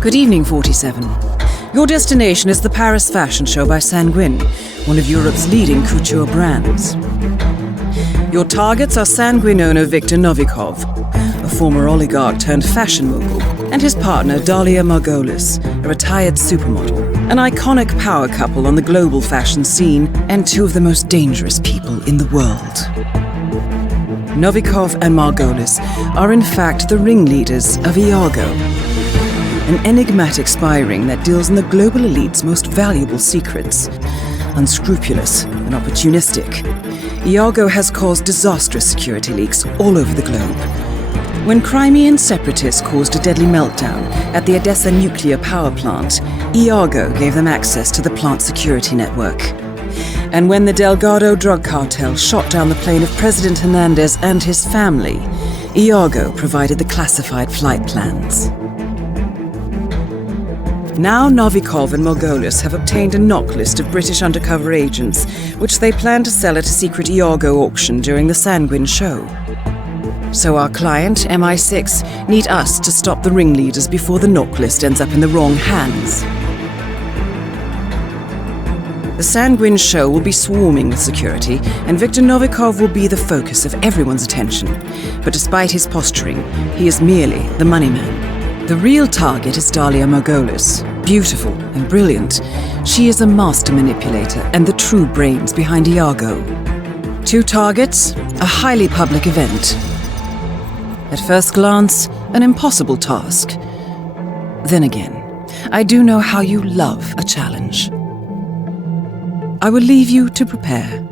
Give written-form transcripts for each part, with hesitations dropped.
Good evening, 47. Your destination is the Paris Fashion Show by Sanguine, one of Europe's leading couture brands. Your targets are Sanguine owner Viktor Novikov, a former oligarch turned fashion mogul, and his partner Dalia Margolis, a retired supermodel, an iconic power couple on the global fashion scene and two of the most dangerous people in the world. Novikov and Margolis are in fact the ringleaders of Iago, an enigmatic spy ring that deals in the global elite's most valuable secrets. Unscrupulous and opportunistic, Iago has caused disastrous security leaks all over the globe. When Crimean separatists caused a deadly meltdown at the Odessa nuclear power plant, Iago gave them access to the plant's security network. And when the Delgado drug cartel shot down the plane of President Hernandez and his family, Iago provided the classified flight plans. Now Novikov and Margolis have obtained a knock list of British undercover agents, which they plan to sell at a secret Iago auction during the Sanguine show. So our client, MI6, need us to stop the ringleaders before the knock list ends up in the wrong hands. The Sanguine show will be swarming with security, and Viktor Novikov will be the focus of everyone's attention. But despite his posturing, he is merely the money man. The real target is Dalia Margolis. Beautiful and brilliant, she is a master manipulator and the true brains behind Iago. Two targets, a highly public event. At first glance, an impossible task. Then again, I do know how you love a challenge. I will leave you to prepare.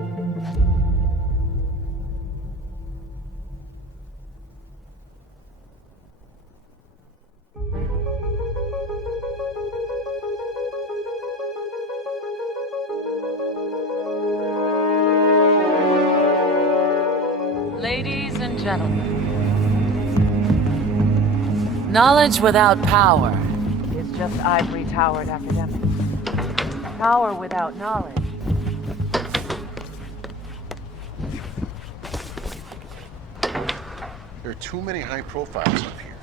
Ladies and gentlemen, knowledge without power is just ivory-towered academics. Power without knowledge. There are too many high profiles up here.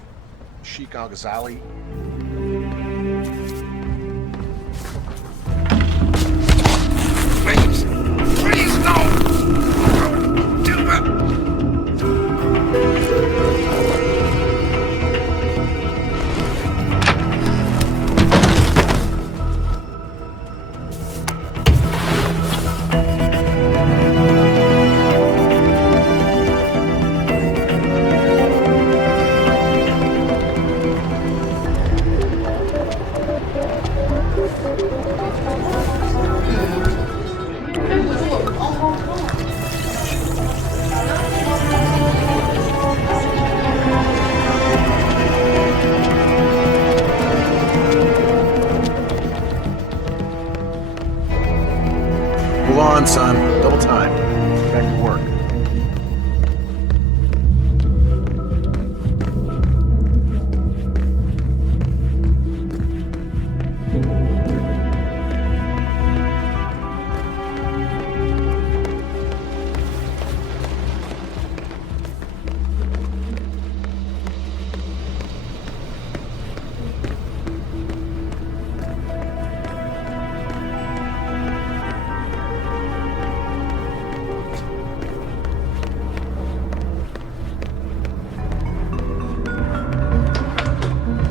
Sheikh Al-Ghazali. Please! Please, no! Do it! Move on, son. Double time. Back to work.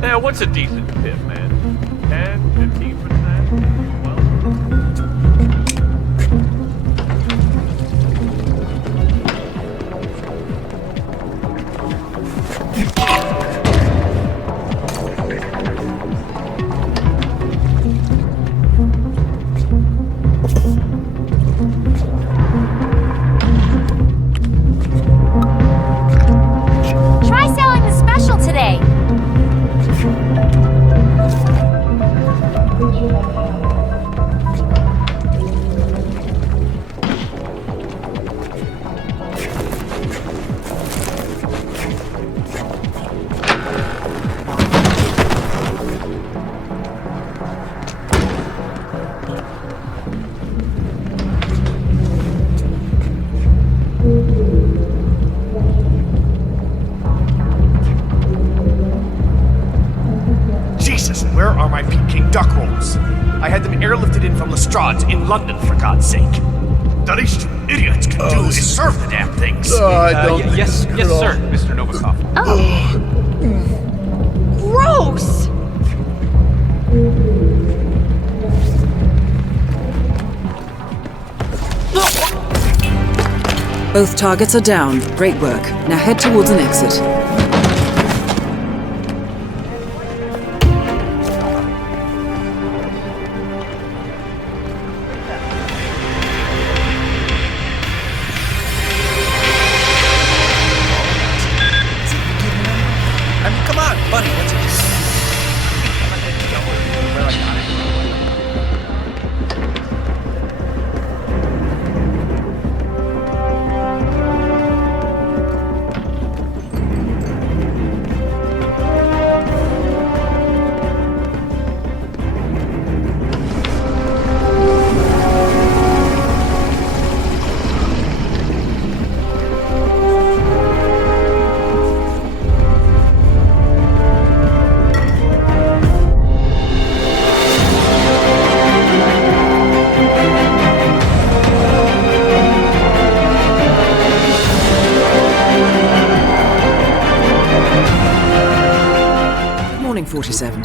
Now, what's a decent tip, man? 10, 15%? Well... Try selling the special today. Jesus, where are my Peking duck rolls? I had them airlifted in from Lestrade's in London, for God's sake. The least you idiots can do is serve the damn things. I don't think Yes, this yes, girl- sir, Mr. Novikov. Gross! Both targets are down. Great work. Now head towards an exit. I mean, come on, buddy. What's it? Morning, 47.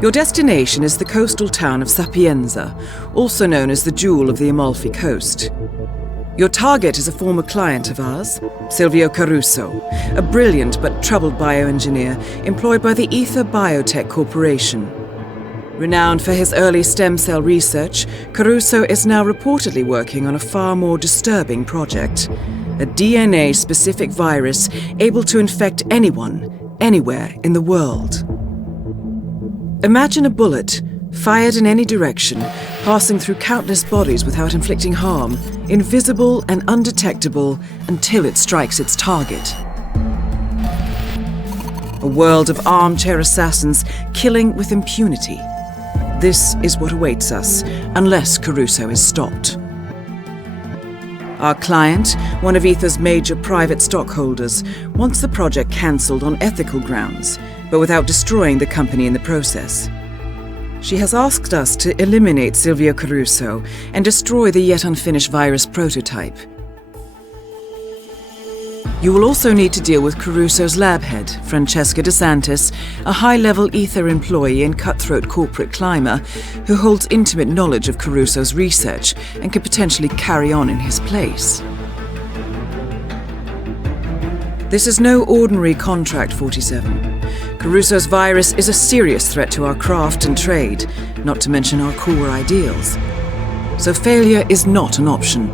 Your destination is the coastal town of Sapienza, also known as the Jewel of the Amalfi Coast. Your target is a former client of ours, Silvio Caruso, a brilliant but troubled bioengineer employed by the Ether Biotech Corporation. Renowned for his early stem cell research, Caruso is now reportedly working on a far more disturbing project, a DNA-specific virus able to infect anyone, anywhere in the world. Imagine a bullet, fired in any direction, passing through countless bodies without inflicting harm, invisible and undetectable until it strikes its target. A world of armchair assassins killing with impunity. This is what awaits us, unless Caruso is stopped. Our client, one of Ether's major private stockholders, wants the project cancelled on ethical grounds, but without destroying the company in the process. She has asked us to eliminate Silvio Caruso and destroy the yet unfinished virus prototype. You will also need to deal with Caruso's lab head, Francesca DeSantis, a high-level Ether employee and cutthroat corporate climber who holds intimate knowledge of Caruso's research and could potentially carry on in his place. This is no ordinary contract, 47. Caruso's virus is a serious threat to our craft and trade, not to mention our core ideals. So failure is not an option.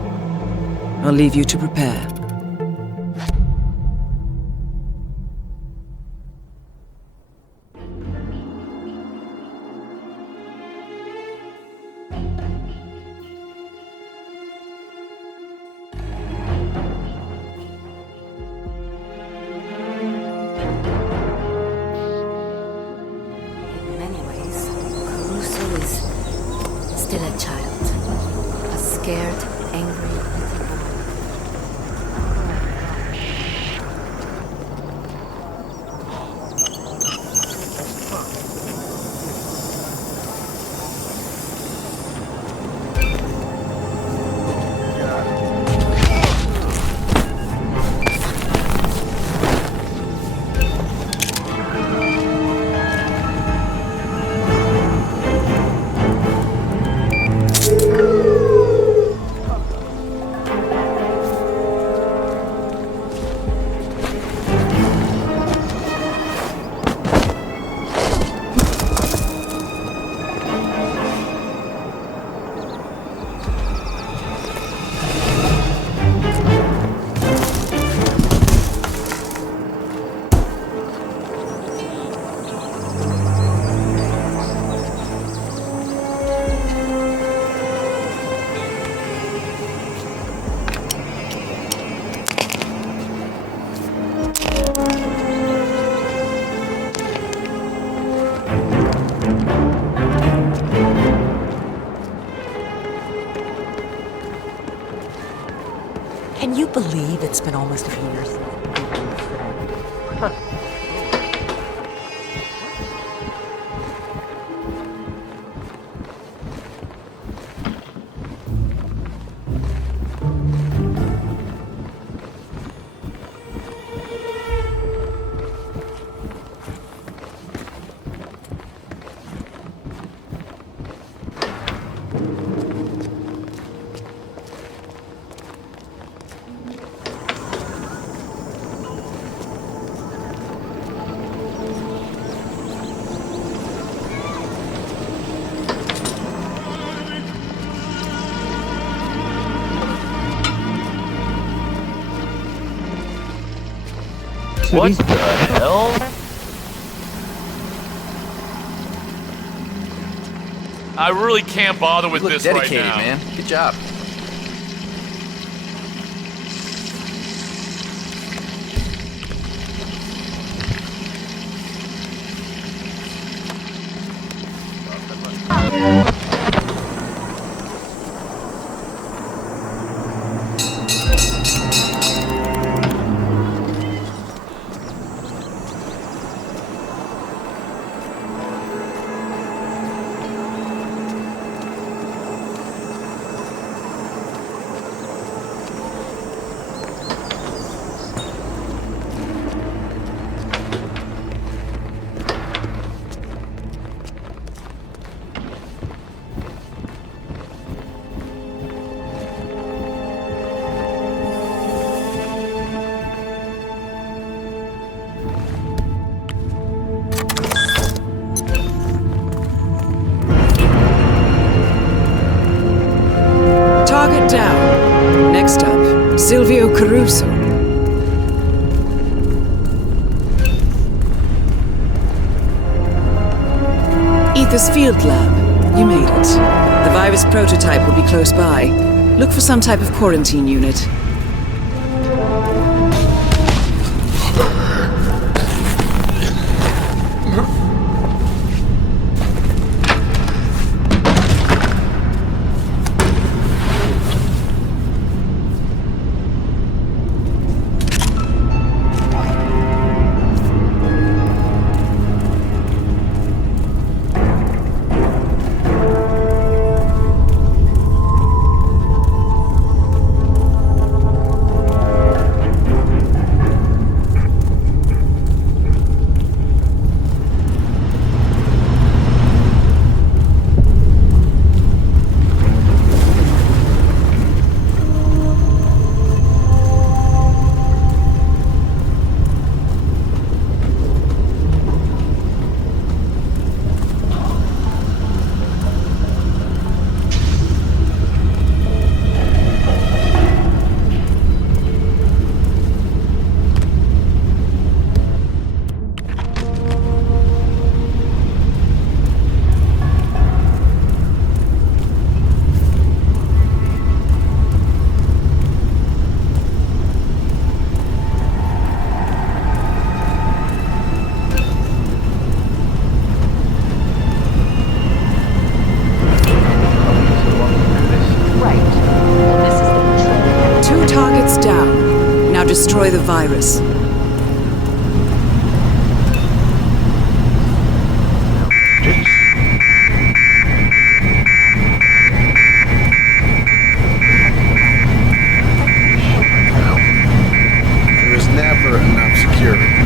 I'll leave you to prepare. In many ways, Caruso is still a child. A scared, angry little boy. Can you believe it's been almost a year since the What the hell? I really can't bother with You look this right dedicated, now. man. Good job. Target down. Next up, Silvio Caruso. Ether's Field Lab. You made it. The virus prototype will be close by. Look for some type of quarantine unit. Destroy the virus. There is never enough security.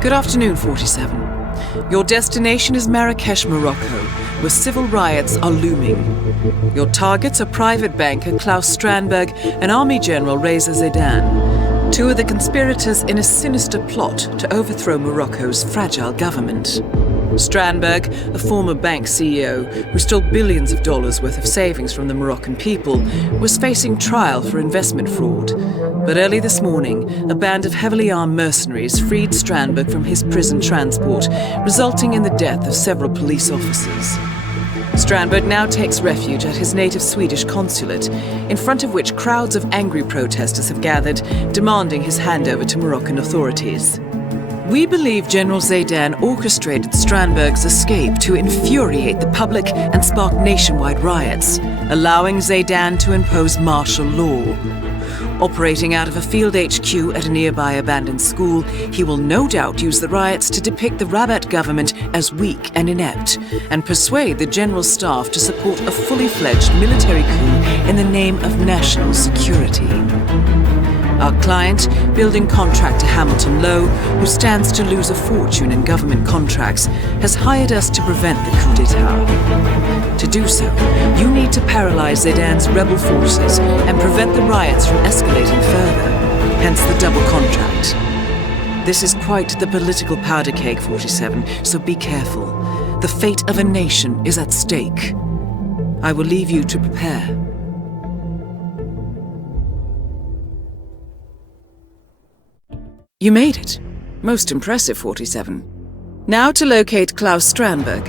Good afternoon, 47. Your destination is Marrakesh, Morocco, where civil riots are looming. Your targets are private banker Klaus Strandberg and Army General Reza Zaidan, two of the conspirators in a sinister plot to overthrow Morocco's fragile government. Strandberg, a former bank CEO who stole billions of dollars worth of savings from the Moroccan people, was facing trial for investment fraud. But early this morning, a band of heavily armed mercenaries freed Strandberg from his prison transport, resulting in the death of several police officers. Strandberg now takes refuge at his native Swedish consulate, in front of which crowds of angry protesters have gathered, demanding his handover to Moroccan authorities. We believe General Zaidan orchestrated Strandberg's escape to infuriate the public and spark nationwide riots, allowing Zaidan to impose martial law. Operating out of a field HQ at a nearby abandoned school, he will no doubt use the riots to depict the Rabat government as weak and inept, and persuade the general staff to support a fully fledged military coup in the name of national security. Our client, building contractor Hamilton Lowe, who stands to lose a fortune in government contracts, has hired us to prevent the coup d'etat. To do so, you need to paralyze Zaidan's rebel forces and prevent the riots from escalating further, hence the double contract. This is quite the political powder keg, 47, so be careful. The fate of a nation is at stake. I will leave you to prepare. You made it. Most impressive, 47. Now to locate Klaus Strandberg.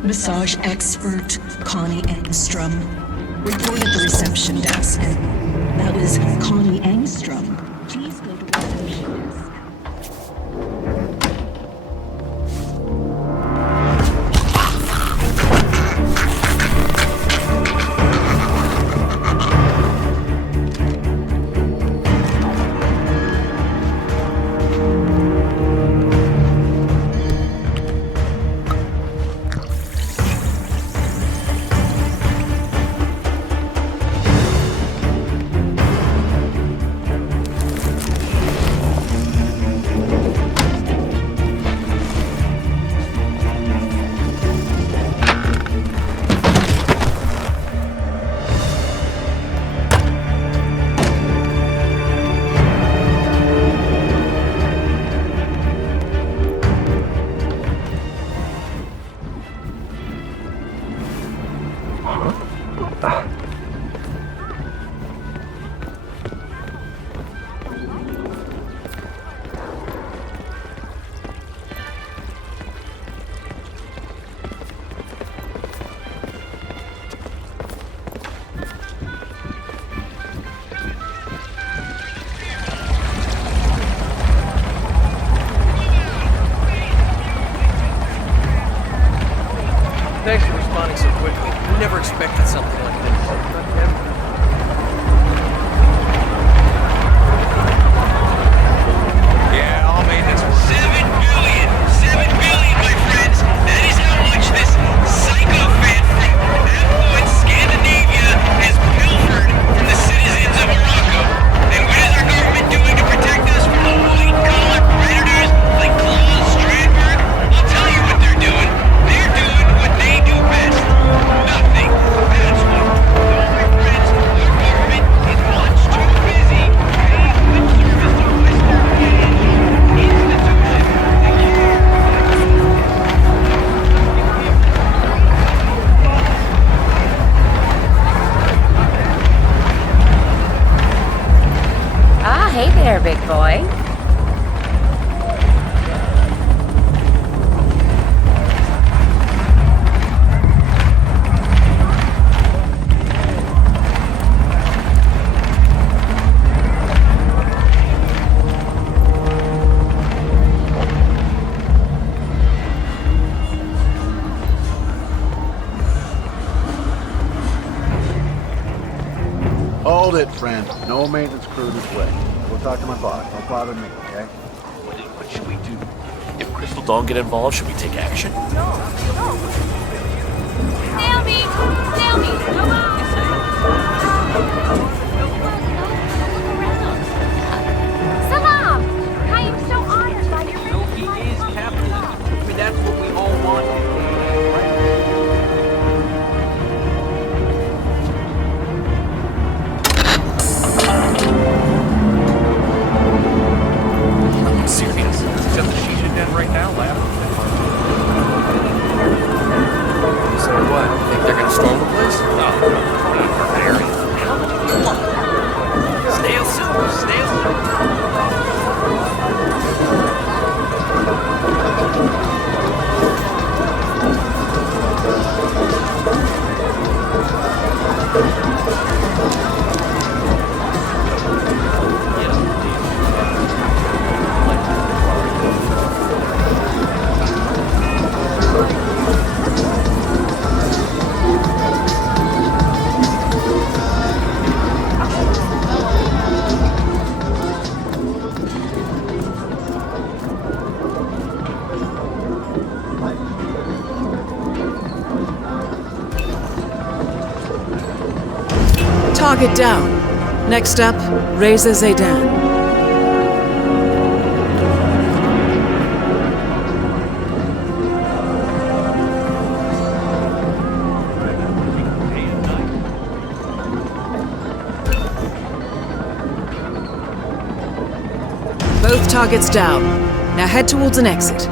Massage expert Connie Engstrom. Report at the reception desk. That was Connie Engstrom. Please go to reception desk. Thanks for responding so quickly. We never expected something like this. Yeah, all maintenance. 7 billion! 7 billion, my friends! That is how much this sycophant from affluent Scandinavia has pilfered from the citizens of Morocco. And what is our government doing to protect us from the white-collar predators like Klaus Strandberg? I'll tell you what they're doing. They're doing what they do best. Nothing. That's what. No, my friends, our government is much too busy paying lip service to Western institutions to care. Ah, hey there, big boy. it, friend. No maintenance crew this way. We'll talk to my boss. Don't bother me, okay? What should we do? If Crystal Dawn get involved, should we take action? Naomi! Naomi! Come on! Salam! I am so honored by your No, he is captain. I mean, that's what we all want. I'm serious. Except the Shisha Den right now, lab. So what? Think they're gonna storm the place? No, not barbarian. Snail silver, snail silver. Target down. Next up, Reza Zaydan. Both targets down. Now head towards an exit.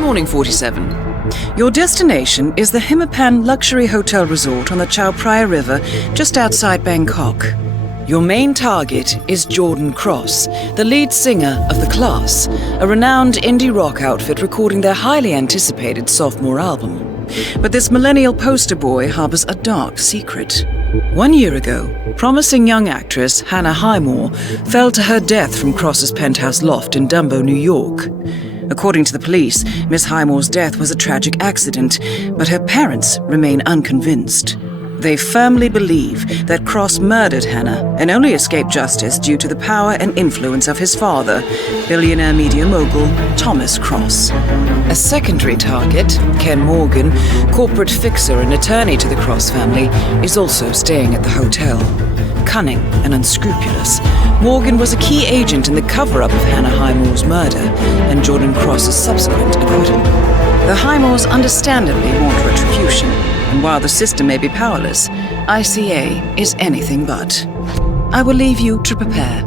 Morning 47. Your destination is the HITMAN luxury hotel resort on the Chao Phraya River just outside Bangkok. Your main target is Jordan Cross, the lead singer of The Class, a renowned indie rock outfit recording their highly anticipated sophomore album. But this millennial poster boy harbors a dark secret. 1 year ago, promising young actress Hannah Highmore fell to her death from Cross's penthouse loft in Dumbo, New York. According to the police, Miss Highmore's death was a tragic accident, but her parents remain unconvinced. They firmly believe that Cross murdered Hannah and only escaped justice due to the power and influence of his father, billionaire media mogul Thomas Cross. A secondary target, Ken Morgan, corporate fixer and attorney to the Cross family, is also staying at the hotel. Cunning and unscrupulous, Morgan was a key agent in the cover-up of Hannah Highmore's murder and Jordan Cross's subsequent acquittal. The Highmores understandably want retribution, and while the system may be powerless, ICA is anything but. I will leave you to prepare.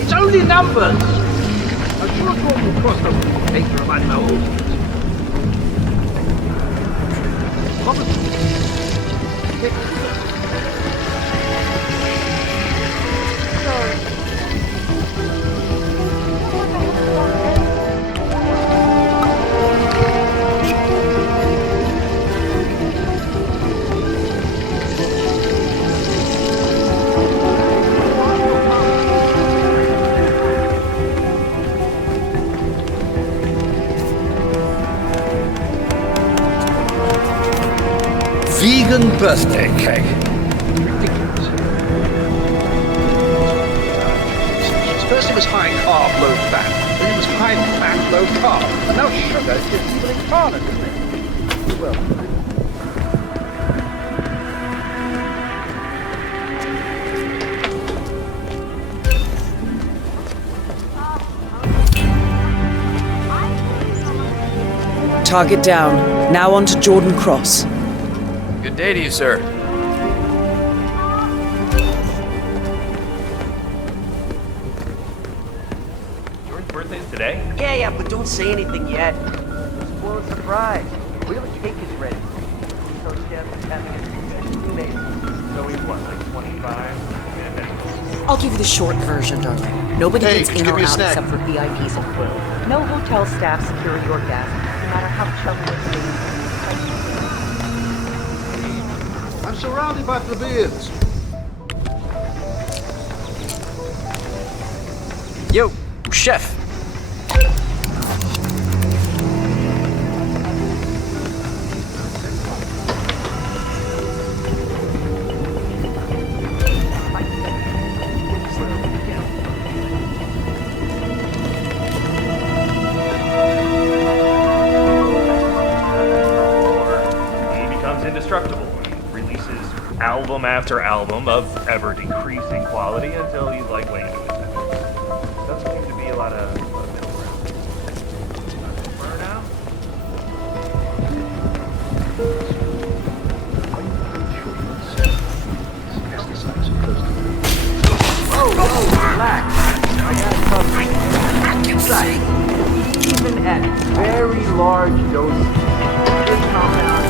It's only numbers. I'm sure Gordon Cross doesn't take her about no vegan birthday cake. ridiculous. First it was high carb, low fat. Then it was high fat, low carb. And now sugar is evil incarnate, isn't it? Well. Target down. Now on to Jordan Cross. Good day to you, sir. Jordan's birthday is today? Yeah, but don't say anything yet. Spoil a surprise. Wait till the cake is ready. So Jeff is having a amazing. So he's what, like 25? I'll give you the short version, darling. Nobody Hey, gets could you in give or me a out snack? except for VIPs and Quill. No hotel staff securing your guests, no matter how chubby it may be. I'm surrounded by plebeians. Yo, chef. Indestructible. He releases album after album of ever decreasing quality until he's like, wait a minute. Doesn't seem to be a lot of middle ground. Burnout? Relax. I got it covered. Even at very large doses, this compound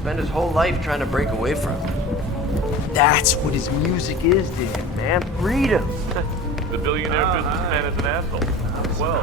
spent his whole life trying to break away from. That's what his music is to him, man. Freedom. The billionaire businessman is an asshole. Well,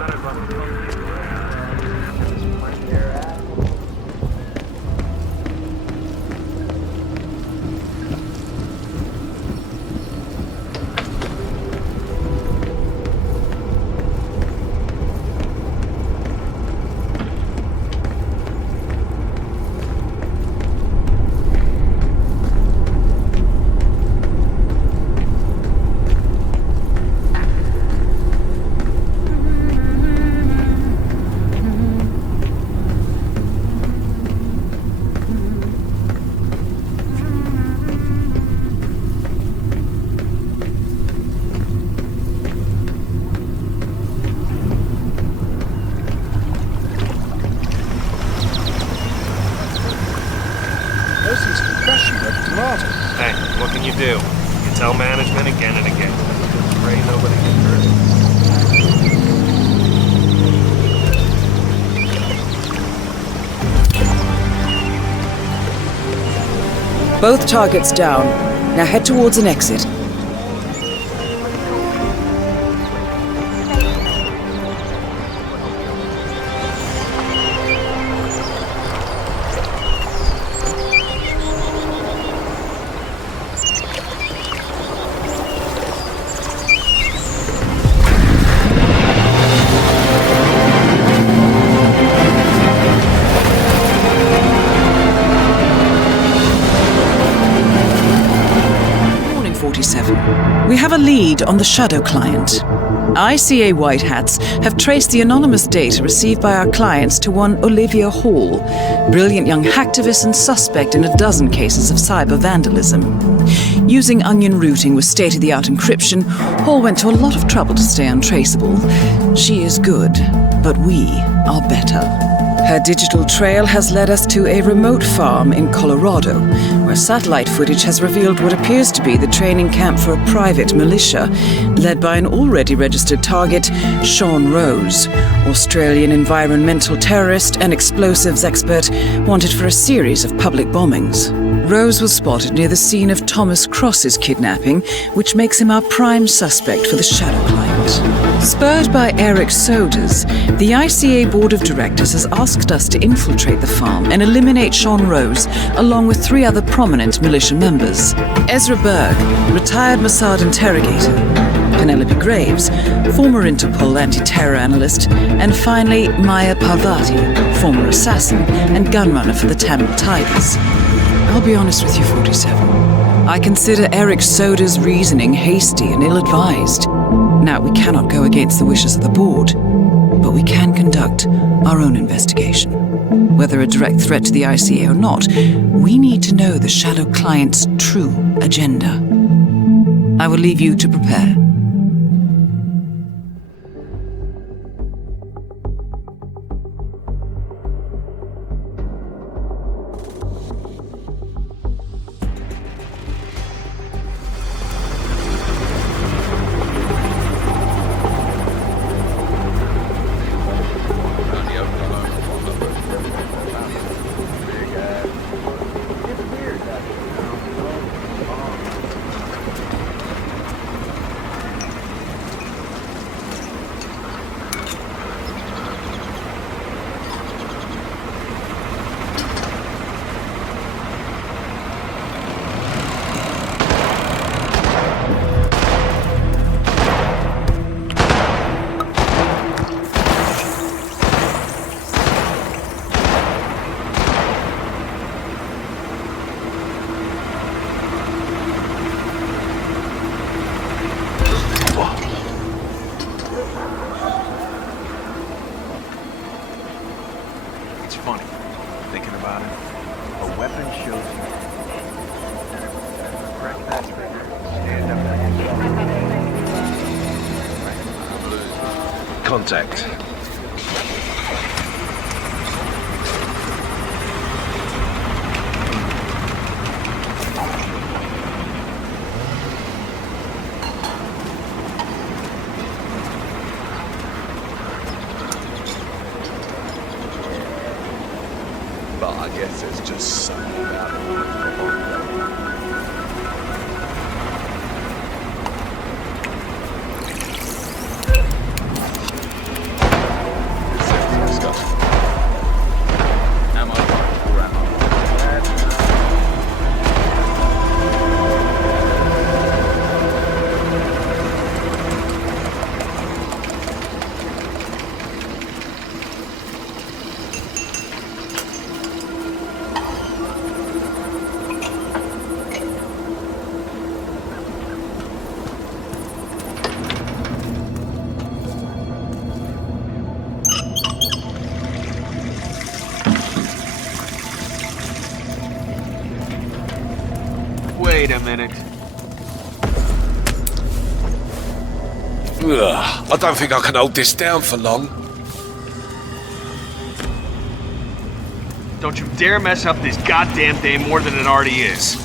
hey, what can you do? You tell management again and again. Pray nobody gets hurt. Both targets down. Now head towards an exit. 47. We have a lead on the Shadow client. ICA White Hats have traced the anonymous data received by our clients to one Olivia Hall, brilliant young hacktivist and suspect in a dozen cases of cyber vandalism. Using onion routing with state-of-the-art encryption, Hall went to a lot of trouble to stay untraceable. She is good, but we are better. Her digital trail has led us to a remote farm in Colorado, where satellite footage has revealed what appears to be the training camp for a private militia, led by an already registered target, Sean Rose, Australian environmental terrorist and explosives expert wanted for a series of public bombings. Rose was spotted near the scene of Thomas Cross's kidnapping, which makes him our prime suspect for the Shadow client. Spurred by Eric Soders, the ICA Board of Directors has asked us to infiltrate the farm and eliminate Sean Rose, along with 3 other prominent militia members. Ezra Berg, retired Mossad interrogator, Penelope Graves, former Interpol anti-terror analyst, and finally Maya Parvati, former assassin and gunrunner for the Tamil Tigers. I'll be honest with you, 47. I consider Eric Soda's reasoning hasty and ill-advised. Now, we cannot go against the wishes of the board, but we can conduct our own investigation. Whether a direct threat to the ICA or not, we need to know the Shadow client's true agenda. I will leave you to prepare. Contact. But I guess it's just something about it. Wait a minute. Ugh, I don't think I can hold this down for long. Don't you dare mess up this goddamn day more than it already is.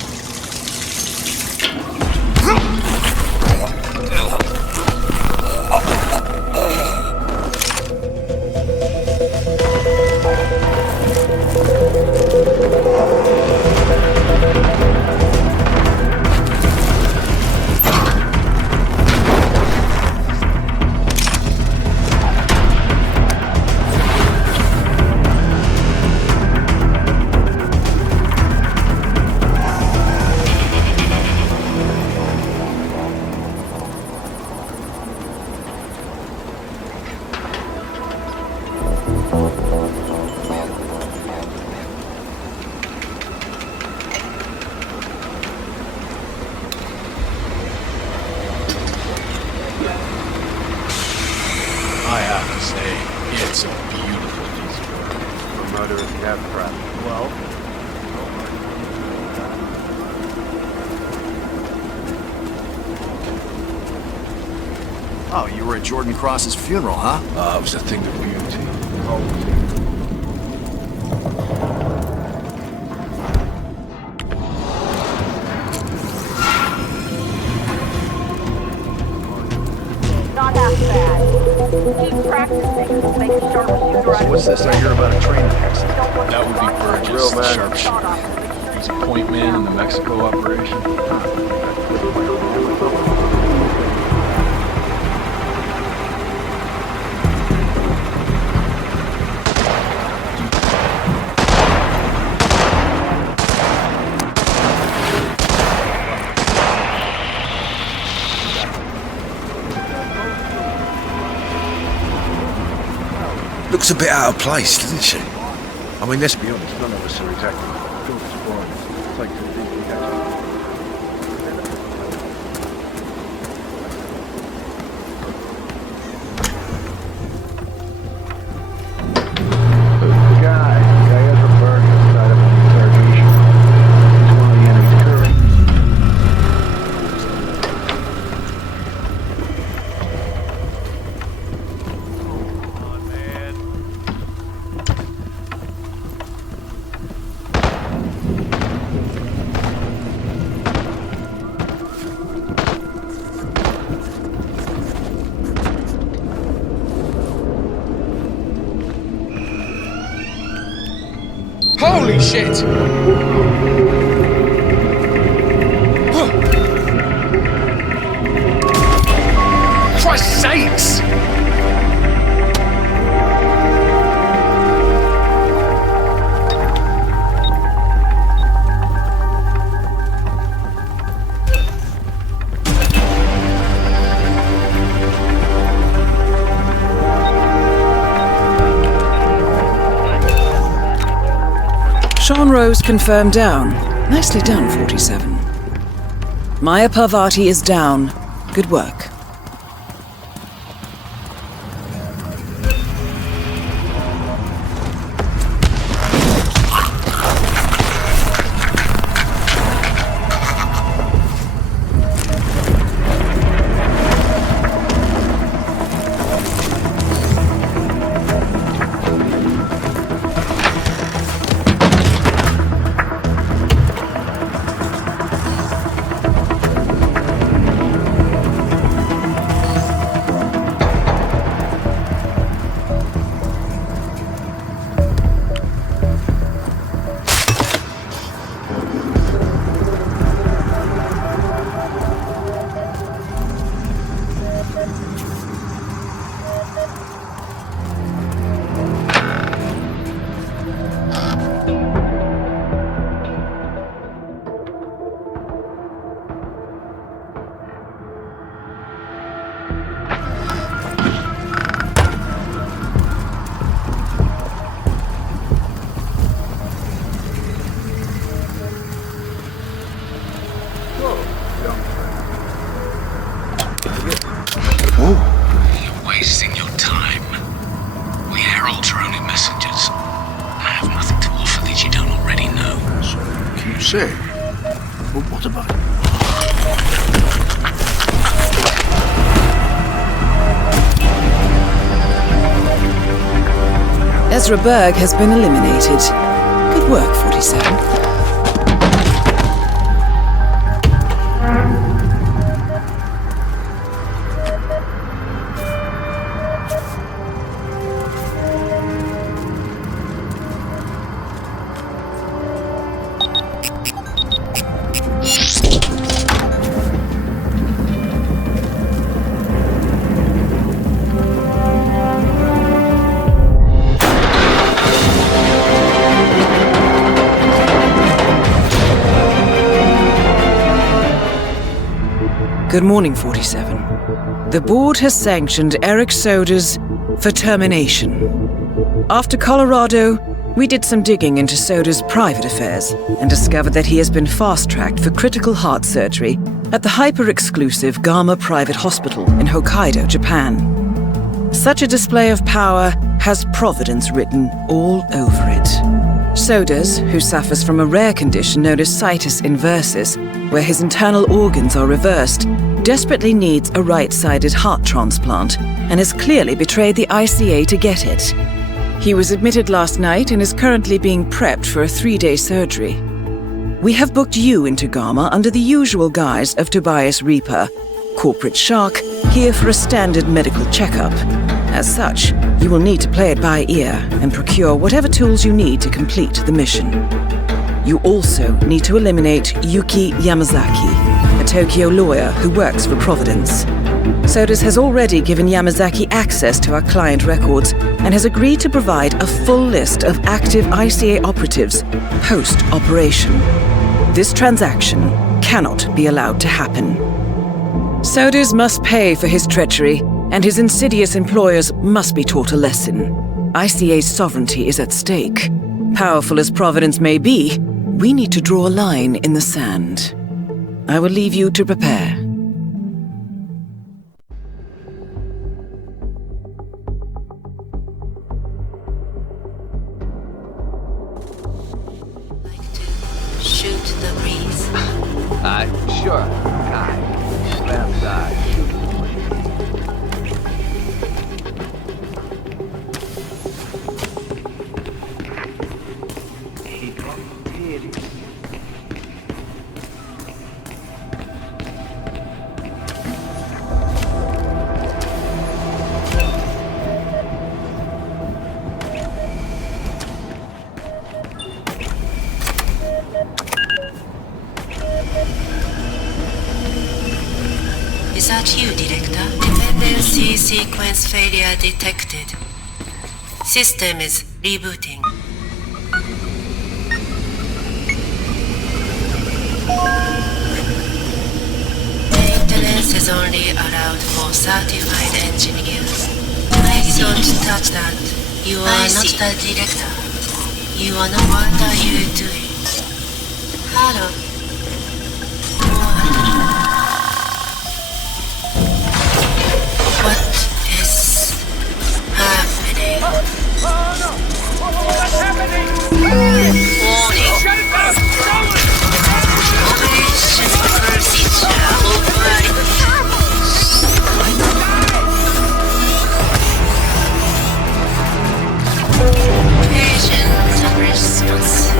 over at Jordan Cross's funeral, huh? It was a thing of beauty. Not half bad. Keep practicing. Make a sharpshooter. So what's this I hear about a train accident? That would be Burgess, the sharpshooter. He's a point man in the Mexico operation. Looks a bit out of place, doesn't she? I mean, let's be honest, none of us are exactly good as Take a deep catch. Holy shit! Christ's sakes! Sean Rose confirmed down. Nicely done, 47. Maya Parvati is down. Good work. You're wasting your time. We heralds are only messengers. I have nothing to offer that you don't already know. So you keep saying. But what about... Ezra Berg has been eliminated. Good work, 47. Good morning, 47. The board has sanctioned Eric Soda's for termination. After Colorado, we did some digging into Soda's private affairs and discovered that he has been fast-tracked for critical heart surgery at the hyper-exclusive Gama Private Hospital in Hokkaido, Japan. Such a display of power has Providence written all over it. Sodas, who suffers from a rare condition known as situs inversus, where his internal organs are reversed, desperately needs a right-sided heart transplant and has clearly betrayed the ICA to get it. He was admitted last night and is currently being prepped for a 3-day surgery. We have booked you into Gamma under the usual guise of Tobias Reaper, corporate shark, here for a standard medical checkup. As such, you will need to play it by ear and procure whatever tools you need to complete the mission. You also need to eliminate Yuki Yamazaki, a Tokyo lawyer who works for Providence. Sodas has already given Yamazaki access to our client records and has agreed to provide a full list of active ICA operatives post-operation. This transaction cannot be allowed to happen. Sodas must pay for his treachery, and his insidious employers must be taught a lesson. ICA's sovereignty is at stake. Powerful as Providence may be, we need to draw a line in the sand. I will leave you to prepare. Shoot the breeze. Sure. Guy. Stand aside. Is that you, Director? Dependency sequence failure detected. System is rebooting. Maintenance is only allowed for certified engineers. Don't touch that. You are not the director. You are not. What are you doing? Hello. What is happening? Oh no! What's happening? Warning. Shut it down! Operation procedure Patient unresponsive.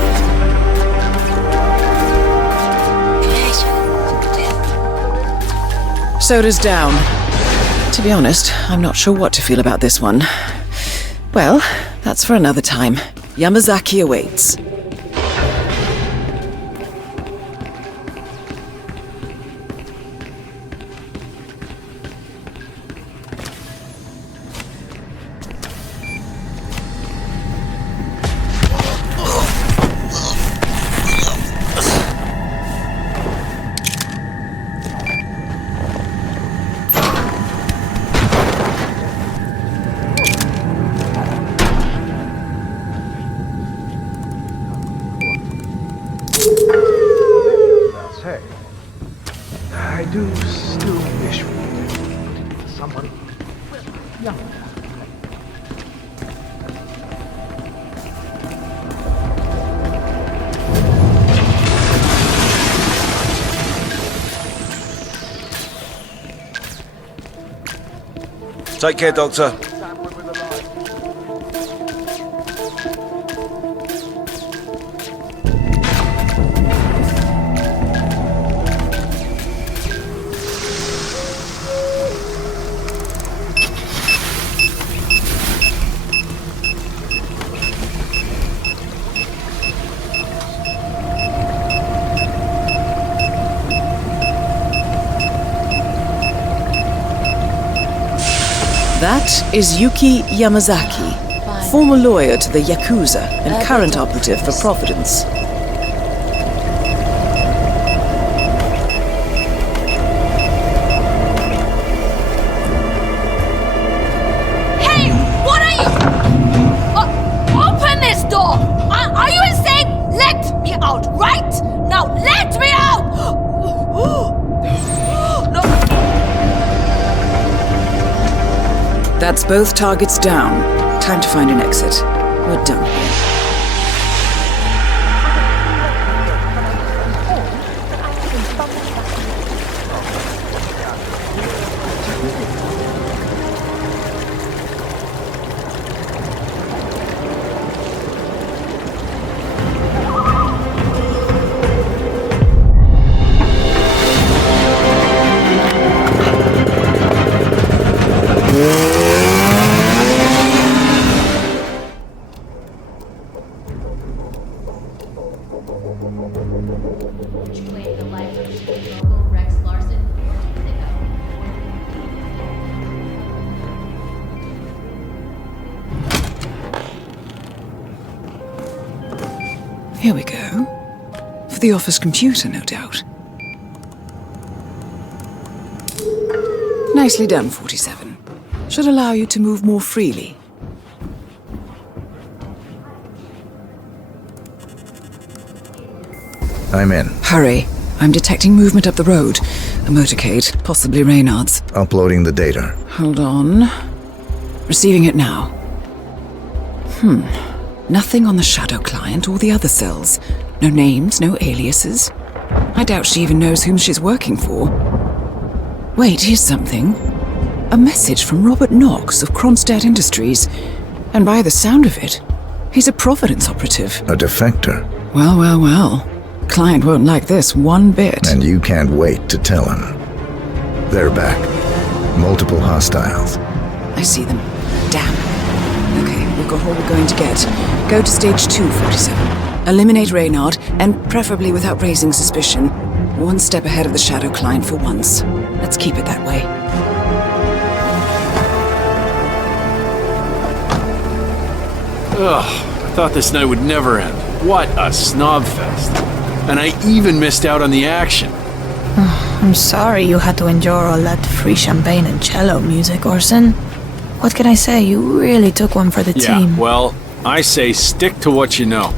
Soda's down. To be honest, I'm not sure what to feel about this one. Well, that's for another time. Yamazaki awaits. Hey, I do still wish we could someone. Yeah. Take care, Doctor. That is Yuki Yamazaki, former lawyer to the Yakuza and current operative for Providence. Hey, what are you? Open this door! Are you insane? Let me out, right? Now let me out! That's both targets down. Time to find an exit. We're done here. which claimed the life of Chief Local Rex Larson 4 days ago. Here we go. For the office computer, no doubt. Nicely done, 47. Should allow you to move more freely. I'm in. Hurry. I'm detecting movement up the road. A motorcade, possibly Reynard's. Uploading the data. Hold on. Receiving it now. Nothing on the Shadow client or the other cells. No names, no aliases. I doubt she even knows whom she's working for. Wait, here's something. A message from Robert Knox of Kronstadt Industries. And by the sound of it, he's a Providence operative. A defector. Well, well, well. Client won't like this one bit. And you can't wait to tell him. They're back. Multiple hostiles. I see them. Damn. Okay, we've got all we're going to get. Go to stage 2, 47. Eliminate Reynard, and preferably without raising suspicion. One step ahead of the Shadow client for once. Let's keep it that way. Ugh, I thought this night would never end. What a snob fest. And I even missed out on the action. I'm sorry you had to endure all that free champagne and cello music, Orson. What can I say? You really took one for the team. Yeah, well, I say stick to what you know.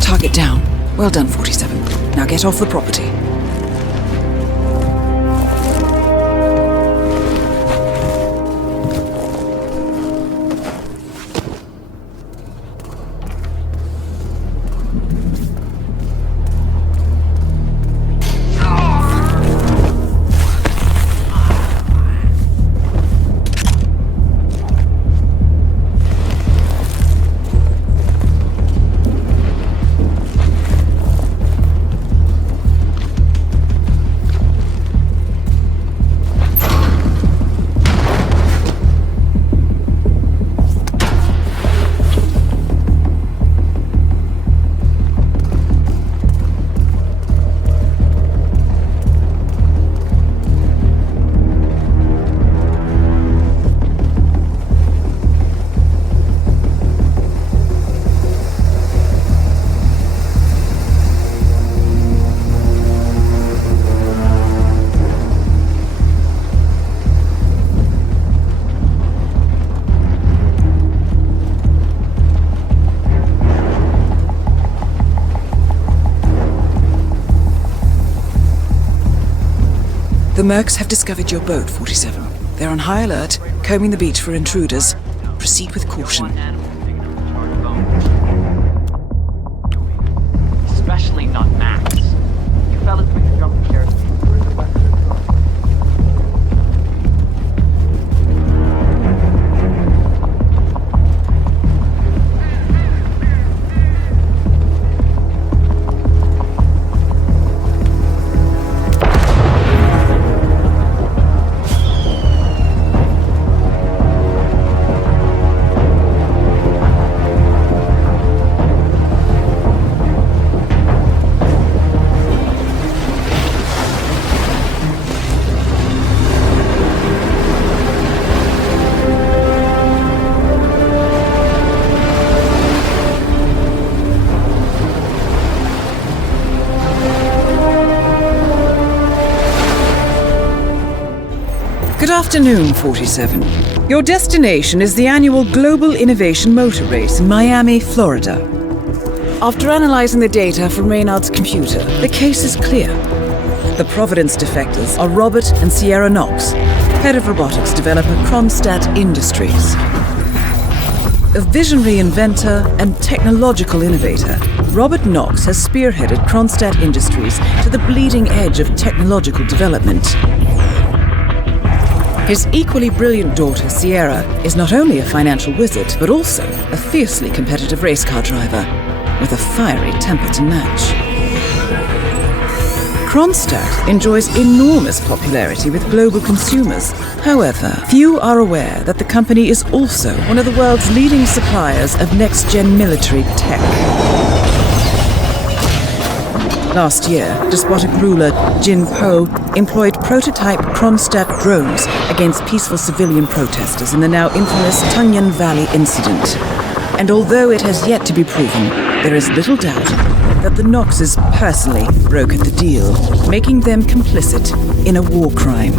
Target down. Well done, 47. Now get off the property. The Mercs have discovered your boat, 47. They're on high alert, combing the beach for intruders. Proceed with caution. Especially not Max. You fellas make a jump shares. Good afternoon, 47. Your destination is the annual Global Innovation Motor Race in Miami, Florida. After analyzing the data from Reynard's computer, the case is clear. The Providence defectors are Robert and Sierra Knox, head of robotics developer Kronstadt Industries. A visionary inventor and technological innovator, Robert Knox has spearheaded Kronstadt Industries to the bleeding edge of technological development. His equally brilliant daughter, Sierra, is not only a financial wizard, but also a fiercely competitive race car driver, with a fiery temper to match. Kronstadt enjoys enormous popularity with global consumers. However, few are aware that the company is also one of the world's leading suppliers of next-gen military tech. Last year, despotic ruler Jin Po employed prototype Kronstadt drones against peaceful civilian protesters in the now infamous Tunyan Valley incident. And although it has yet to be proven, there is little doubt that the Knoxes personally brokered the deal, making them complicit in a war crime.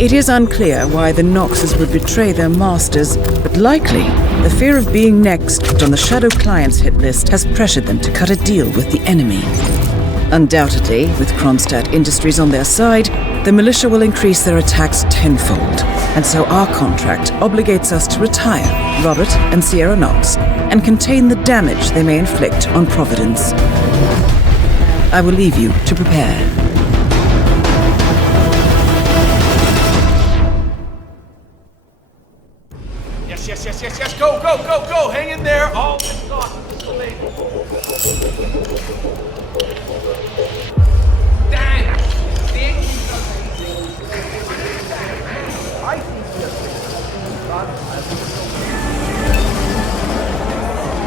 It is unclear why the Knoxes would betray their masters, but likely the fear of being next on the Shadow Clients hit list has pressured them to cut a deal with the enemy. Undoubtedly, with Kronstadt Industries on their side, the militia will increase their attacks tenfold, and so our contract obligates us to retire Robert and Sierra Knox and contain the damage they may inflict on Providence. I will leave you to prepare. Yes, go! Hang in there! All is gone. Dang!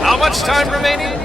How much time remaining?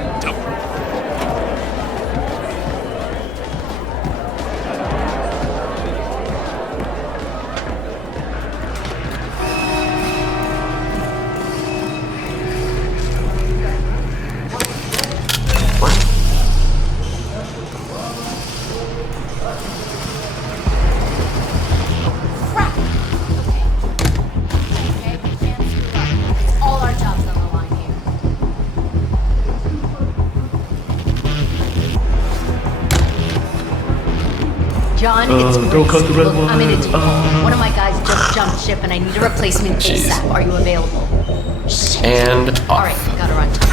John, it's don't cut the red line. I'm in a deal. One of my guys just jumped ship and I need a replacement ASAP. Are you available? Stand off. Alright, got her on time.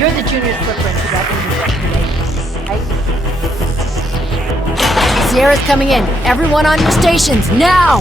You're the junior footprint for that investigation, right? Sierra's coming in. Everyone on your stations, now!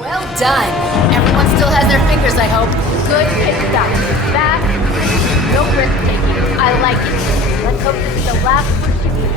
Well done. Everyone still has their fingers, I hope. Good, get back. Back. No risk taking. I like it. Let's hope this is the last push you need.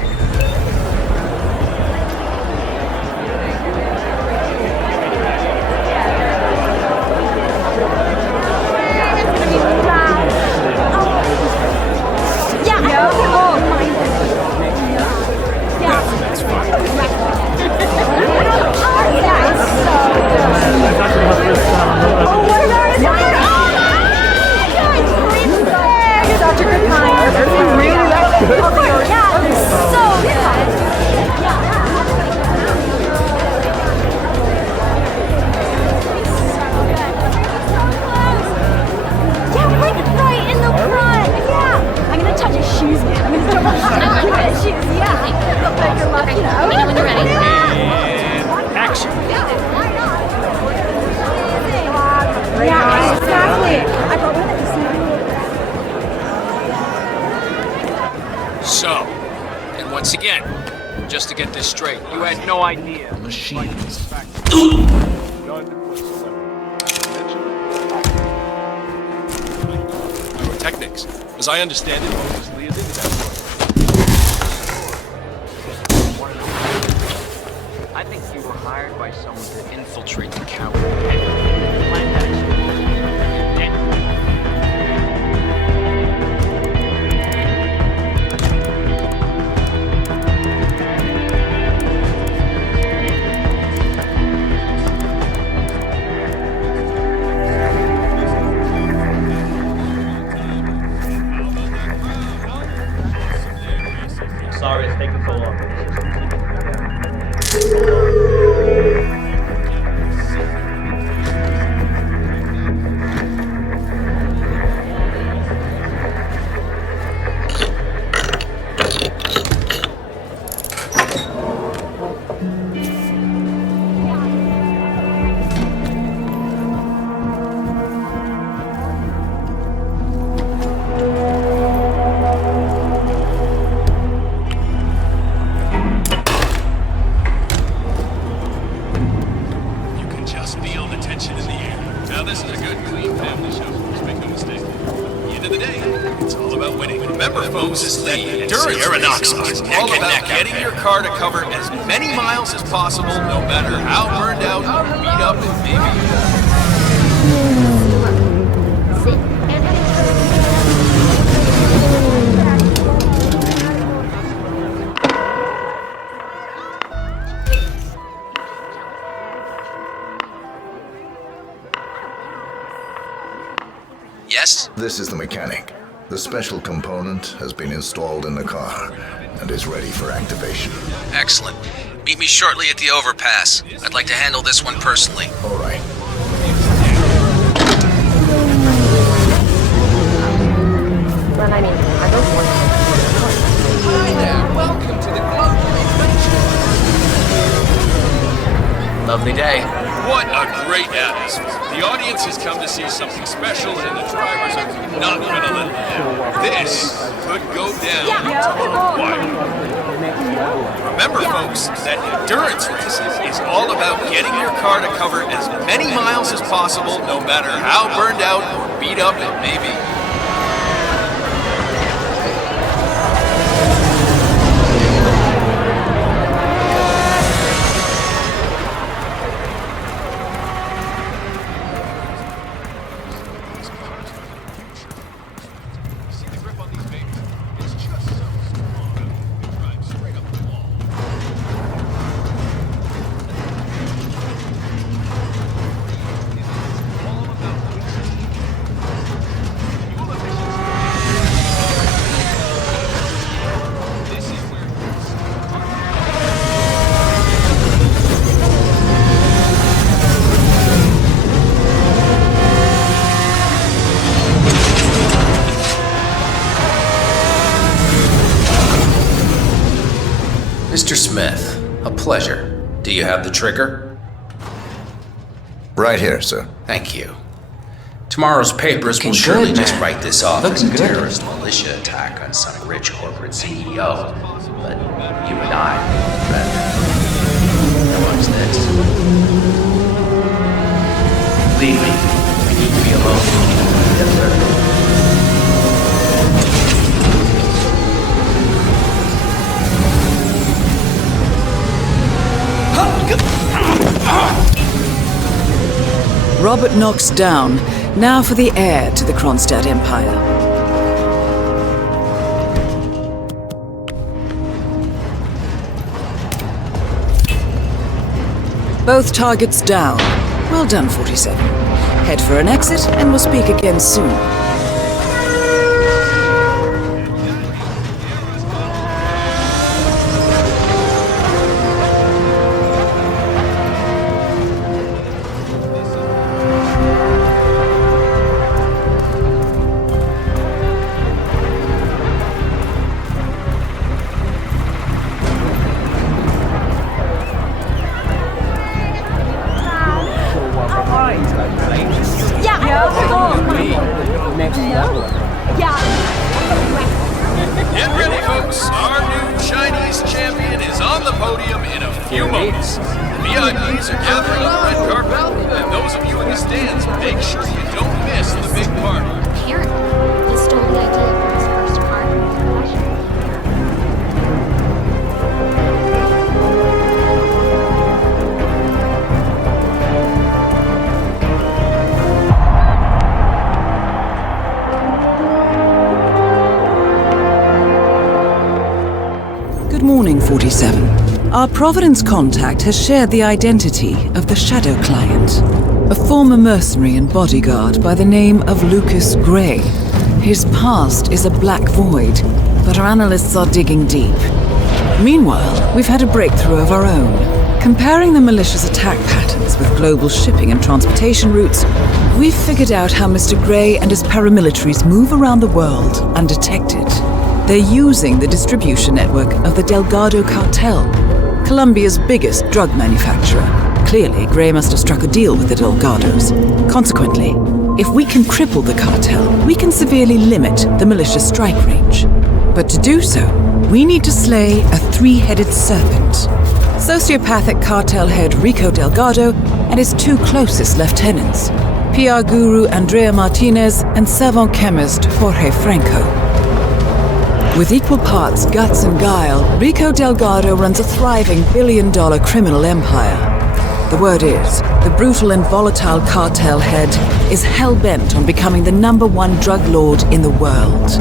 So, and once again, just to get this straight, you had no idea. Machines. pyrotechnics. As I understand it, Moses Lee is into that sort. I think you were hired by someone to infiltrate the camp. Sorry it's taking so long. Car to cover as many miles as possible, no matter how burned out or beat up it may be. Yes? This is the mechanic. The special component has been installed in the car and is ready for activation. Excellent. Meet me shortly at the overpass. I'd like to handle this one personally. All right. Well, I mean, I don't want to. Hi there, welcome to the Global Adventure. Lovely day. What a great atmosphere. The audience has come to see something special, and the drivers are not going to let it down. This could go down tomorrow. Remember, folks, that endurance racing is all about getting your car to cover as many miles as possible, no matter how burned out or beat up it may be. Mr. Smith, a pleasure. Do you have the trigger? Right here, sir. Thank you. Tomorrow's papers will surely just write this off as a terrorist militia attack on some rich corporate CEO. But you and I know better. What's this? Leave me. I need to be alone. Yes, sir. Robert Knox down. Now for the heir to the Kronstadt Empire. Both targets down. Well done, 47. Head for an exit, and we'll speak again soon. Get ready, folks. Our new Chinese champion is on the podium in a few moments. VIPs are gathering on the red carpet, and those of you in the stands, make sure you don't miss the big party. Apparently, he stole 47. Our Providence contact has shared the identity of the Shadow Client, a former mercenary and bodyguard by the name of Lucas Gray. His past is a black void, but our analysts are digging deep. Meanwhile, we've had a breakthrough of our own. Comparing the militia's attack patterns with global shipping and transportation routes, we've figured out how Mr. Gray and his paramilitaries move around the world undetected. They're using the distribution network of the Delgado Cartel, Colombia's biggest drug manufacturer. Clearly, Gray must have struck a deal with the Delgados. Consequently, if we can cripple the cartel, we can severely limit the militia's strike range. But to do so, we need to slay a three-headed serpent. Sociopathic cartel head Rico Delgado and his two closest lieutenants, PR guru Andrea Martinez and savant chemist Jorge Franco. With equal parts guts and guile, Rico Delgado runs a thriving billion-dollar criminal empire. The word is, the brutal and volatile cartel head is hell-bent on becoming the #1 drug lord in the world.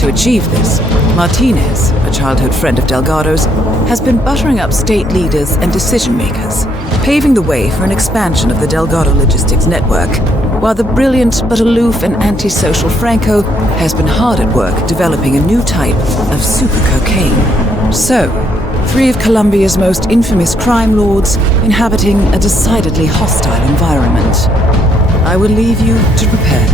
To achieve this, Martinez, a childhood friend of Delgado's, has been buttering up state leaders and decision-makers, paving the way for an expansion of the Delgado logistics network, while the brilliant but aloof and antisocial Franco has been hard at work developing a new type of super cocaine. So, three of Colombia's most infamous crime lords inhabiting a decidedly hostile environment. I will leave you to prepare.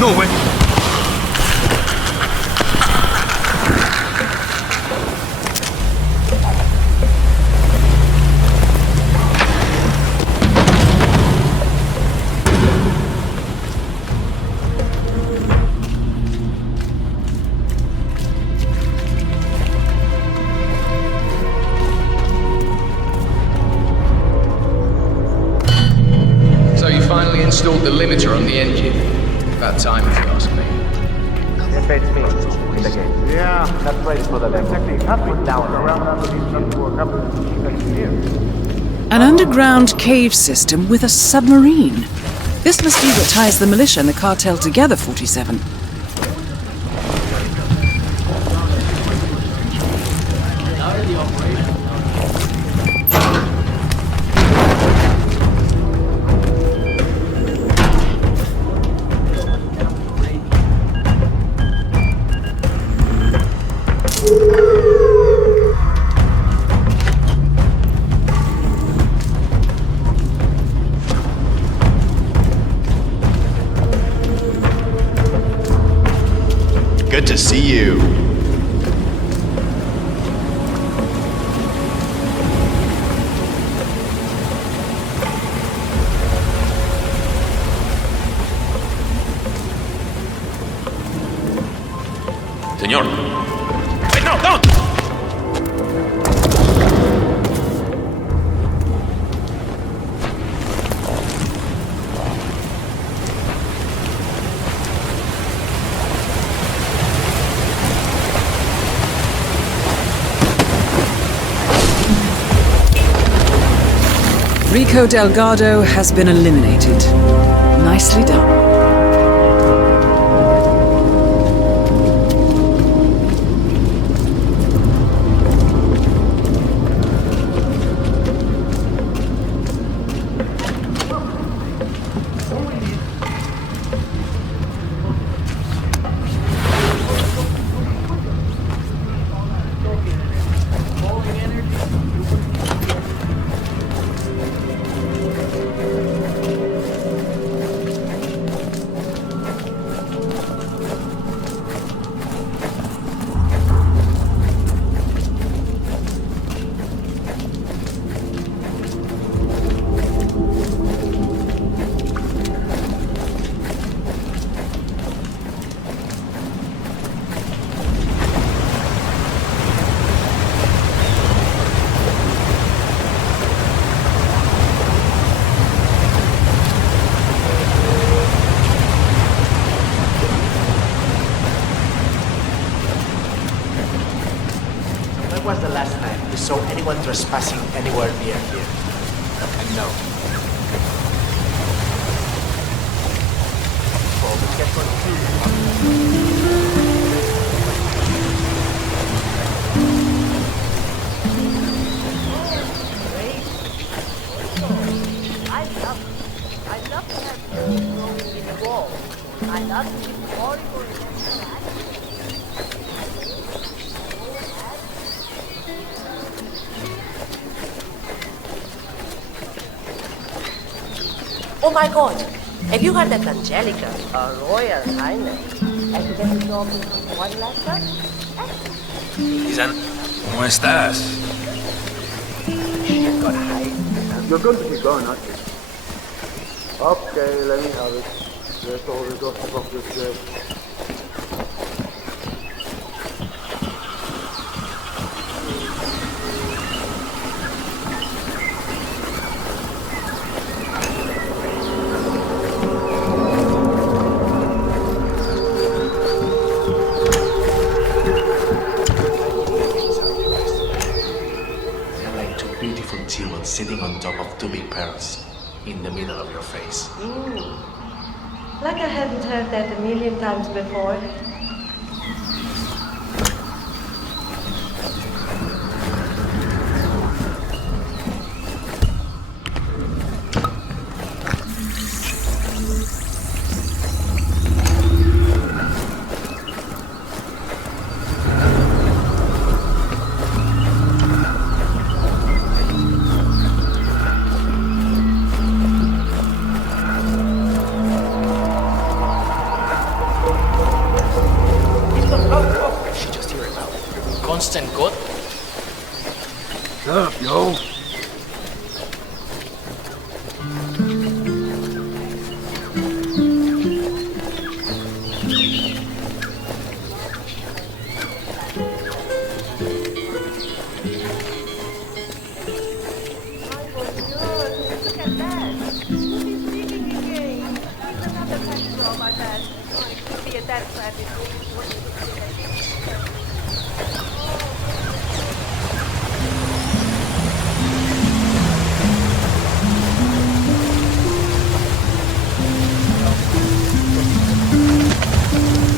No way. So you finally installed the limiter on the engine. About time, if you ask me. It beats me. In the game. Yeah. Not ready for the level. Halfway down around under these people for a couple of years. An underground cave system with a submarine. This must be what ties the militia and the cartel together, 47. Good to see you. Señor. Hey, no, don't! Rico Delgado has been eliminated. Nicely done. last time we saw anyone trespassing anywhere near here. And no. So let's get going I love to have things growing in the wall. I love to be horrible in Oh my god! Have you heard that Angelica, a royal highness, has to get the dog in one lesson? ¿Cómo estás? She's got high. You're going to keep going, aren't you? Okay, let me have it. There's all the gossip of this day. Sitting on top of two big pearls in the middle of your face. Like I haven't heard that a million times before. Constant God? Shut up, yo.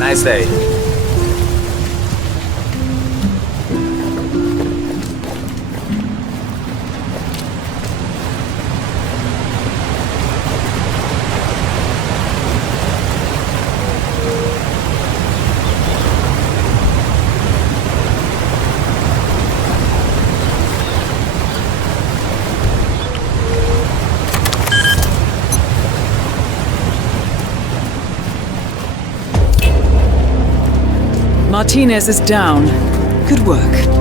Nice day. Martinez is down. Good work.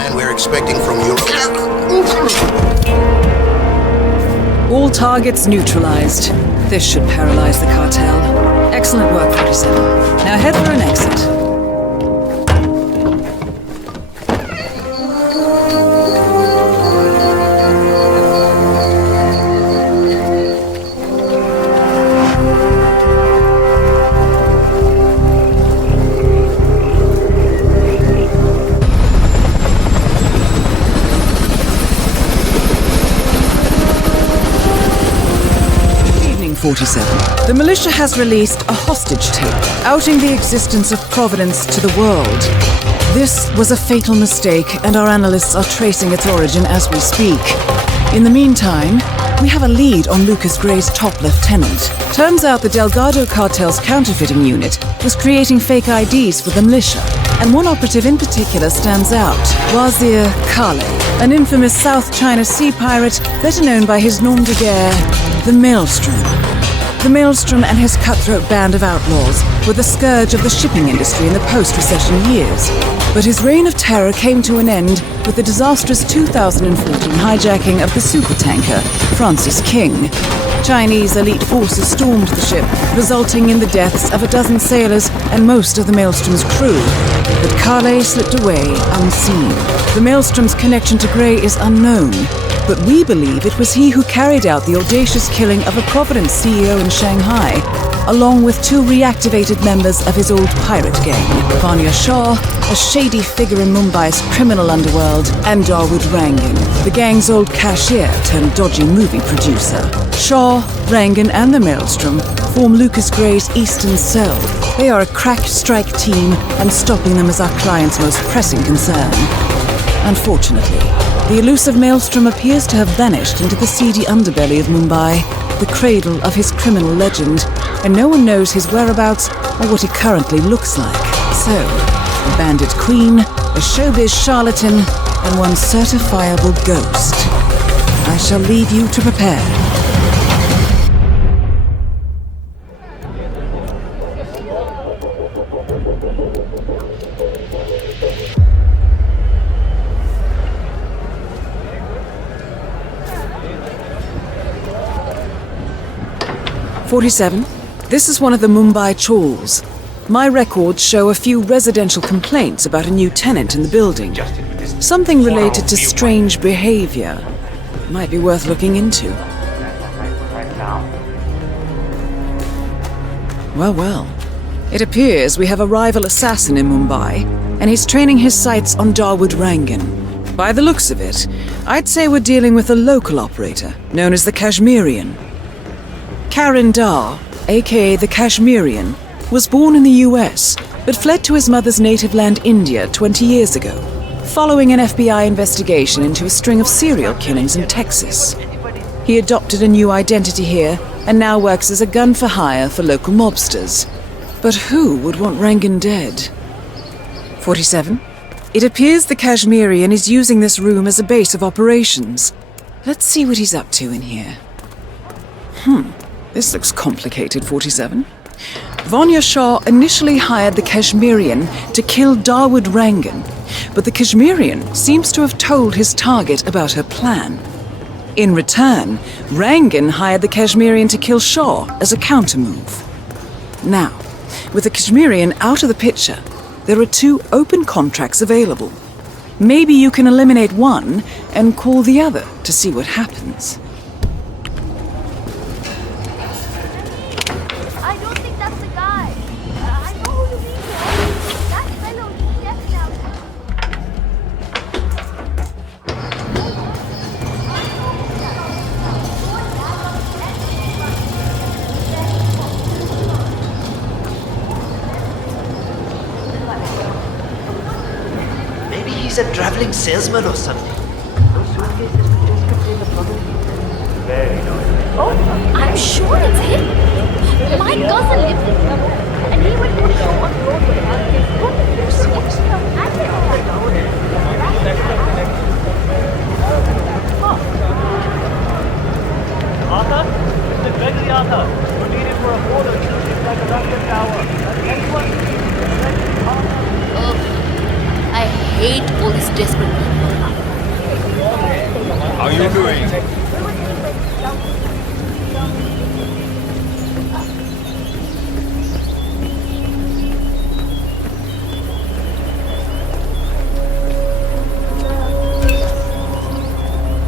man we're expecting from Europe. All targets neutralized. This should paralyze the cartel. Excellent work, 47. Now head for an exit. Evening 47. The militia has released a hostage tape, outing the existence of Providence to the world. This was a fatal mistake, and our analysts are tracing its origin as we speak. In the meantime, we have a lead on Lucas Gray's top lieutenant. Turns out the Delgado cartel's counterfeiting unit was creating fake IDs for the militia, and one operative in particular stands out, Wazir Kale, an infamous South China Sea pirate better known by his nom de guerre, the Maelstrom. The Maelstrom and his cutthroat band of outlaws were the scourge of the shipping industry in the post-recession years. But his reign of terror came to an end with the disastrous 2014 hijacking of the supertanker Francis King. Chinese elite forces stormed the ship, resulting in the deaths of a dozen sailors and most of the Maelstrom's crew. But Kale slipped away unseen. The Maelstrom's connection to Gray is unknown, but we believe it was he who carried out the audacious killing of a Providence CEO in Shanghai, along with two reactivated members of his old pirate gang, Vanya Shah, a shady figure in Mumbai's criminal underworld, and Dawood Rangan, the gang's old cashier turned dodgy movie producer. Shah, Rangan, and the Maelstrom form Lucas Gray's Eastern Cell. They are a crack strike team, and stopping them is our client's most pressing concern. Unfortunately, the elusive Maelstrom appears to have vanished into the seedy underbelly of Mumbai, the cradle of his criminal legend, and no one knows his whereabouts or what he currently looks like. So, a bandit queen, a showbiz charlatan, and one certifiable ghost. I shall leave you to prepare. "47. This is one of the Mumbai chawls. My records show a few residential complaints about a new tenant in the building. Something related to strange behavior. Might be worth looking into." Well. It appears we have a rival assassin in Mumbai, and he's training his sights on Dawood Rangan. By the looks of it, I'd say we're dealing with a local operator, known as the Kashmirian. Karan Dar, aka the Kashmirian, was born in the US, but fled to his mother's native land India 20 years ago, following an FBI investigation into a string of serial killings in Texas. He adopted a new identity here, and now works as a gun for hire for local mobsters. But who would want Rangan dead? 47. It appears the Kashmirian is using this room as a base of operations. Let's see what he's up to in here. This looks complicated, 47. Vanya Shah initially hired the Kashmirian to kill Dawood Rangan, but the Kashmirian seems to have told his target about her plan. In return, Rangan hired the Kashmirian to kill Shah as a countermove. Now, with the Kashmirian out of the picture, there are two open contracts available. Maybe you can eliminate one and call the other to see what happens. He's a traveling salesman or something. Oh, I'm sure it's him. My cousin lives in here, and he went to a show on the road with Arthur? Mr. Gregory Arthur. We're needed for a border shooting like a rocket tower. Anyone? I hate all these desperate people. are you doing?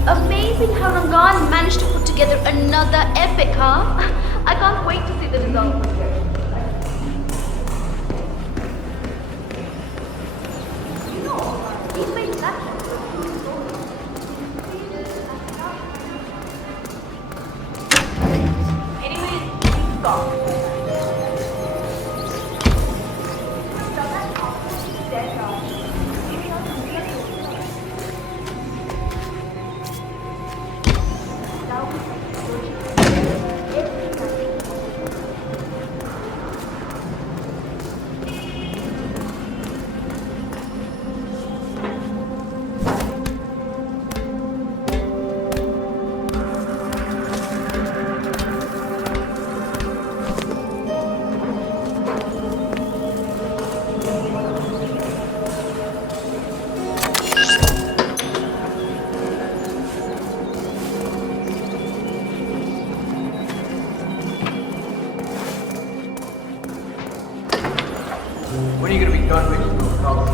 Amazing how Rangan managed to put together another epic, huh? I can't wait to see the result. You know, he's made that. Anyways, stop. When are you going to be done making those calls?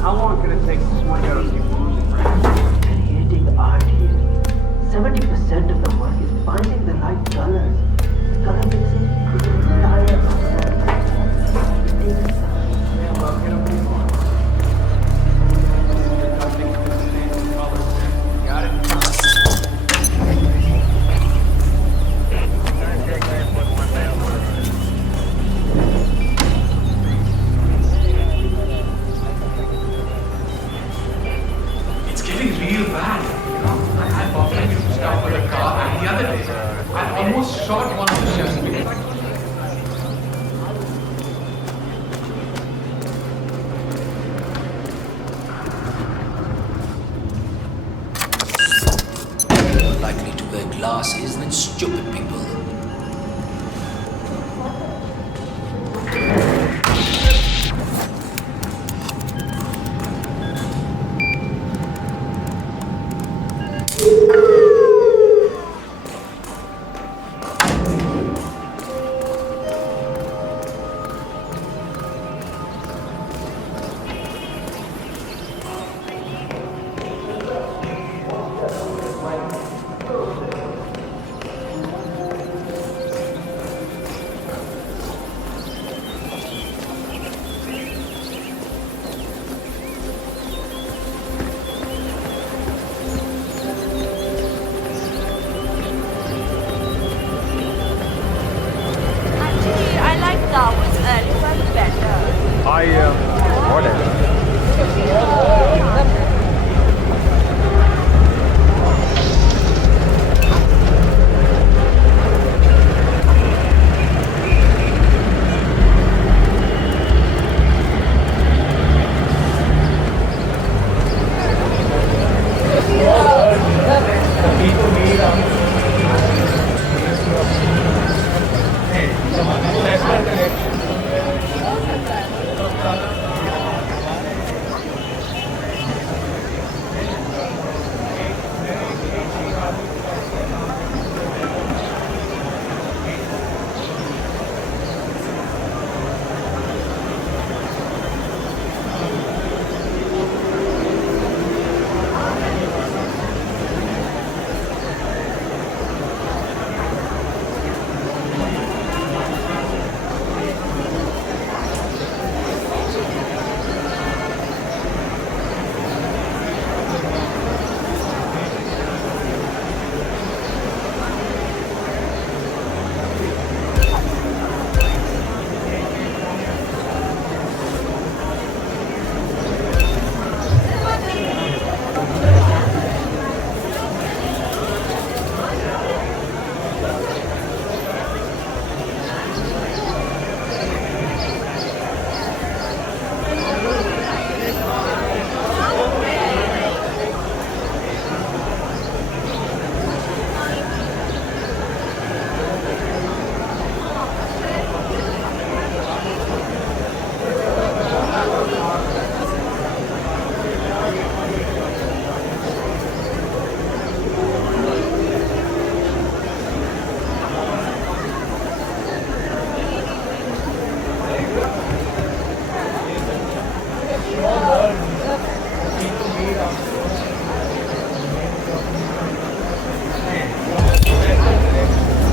How long can it take to swing out a few moves around? Creating art here. 70% of the work is finding the right colors. Color mixing, creating entire Yeah, well, get up and on. Got it? It's getting real bad. You know, I bought my new stuff for the car, and the other day, I almost shot one of the chefs because I couldn't. More likely to wear glasses than stupid people.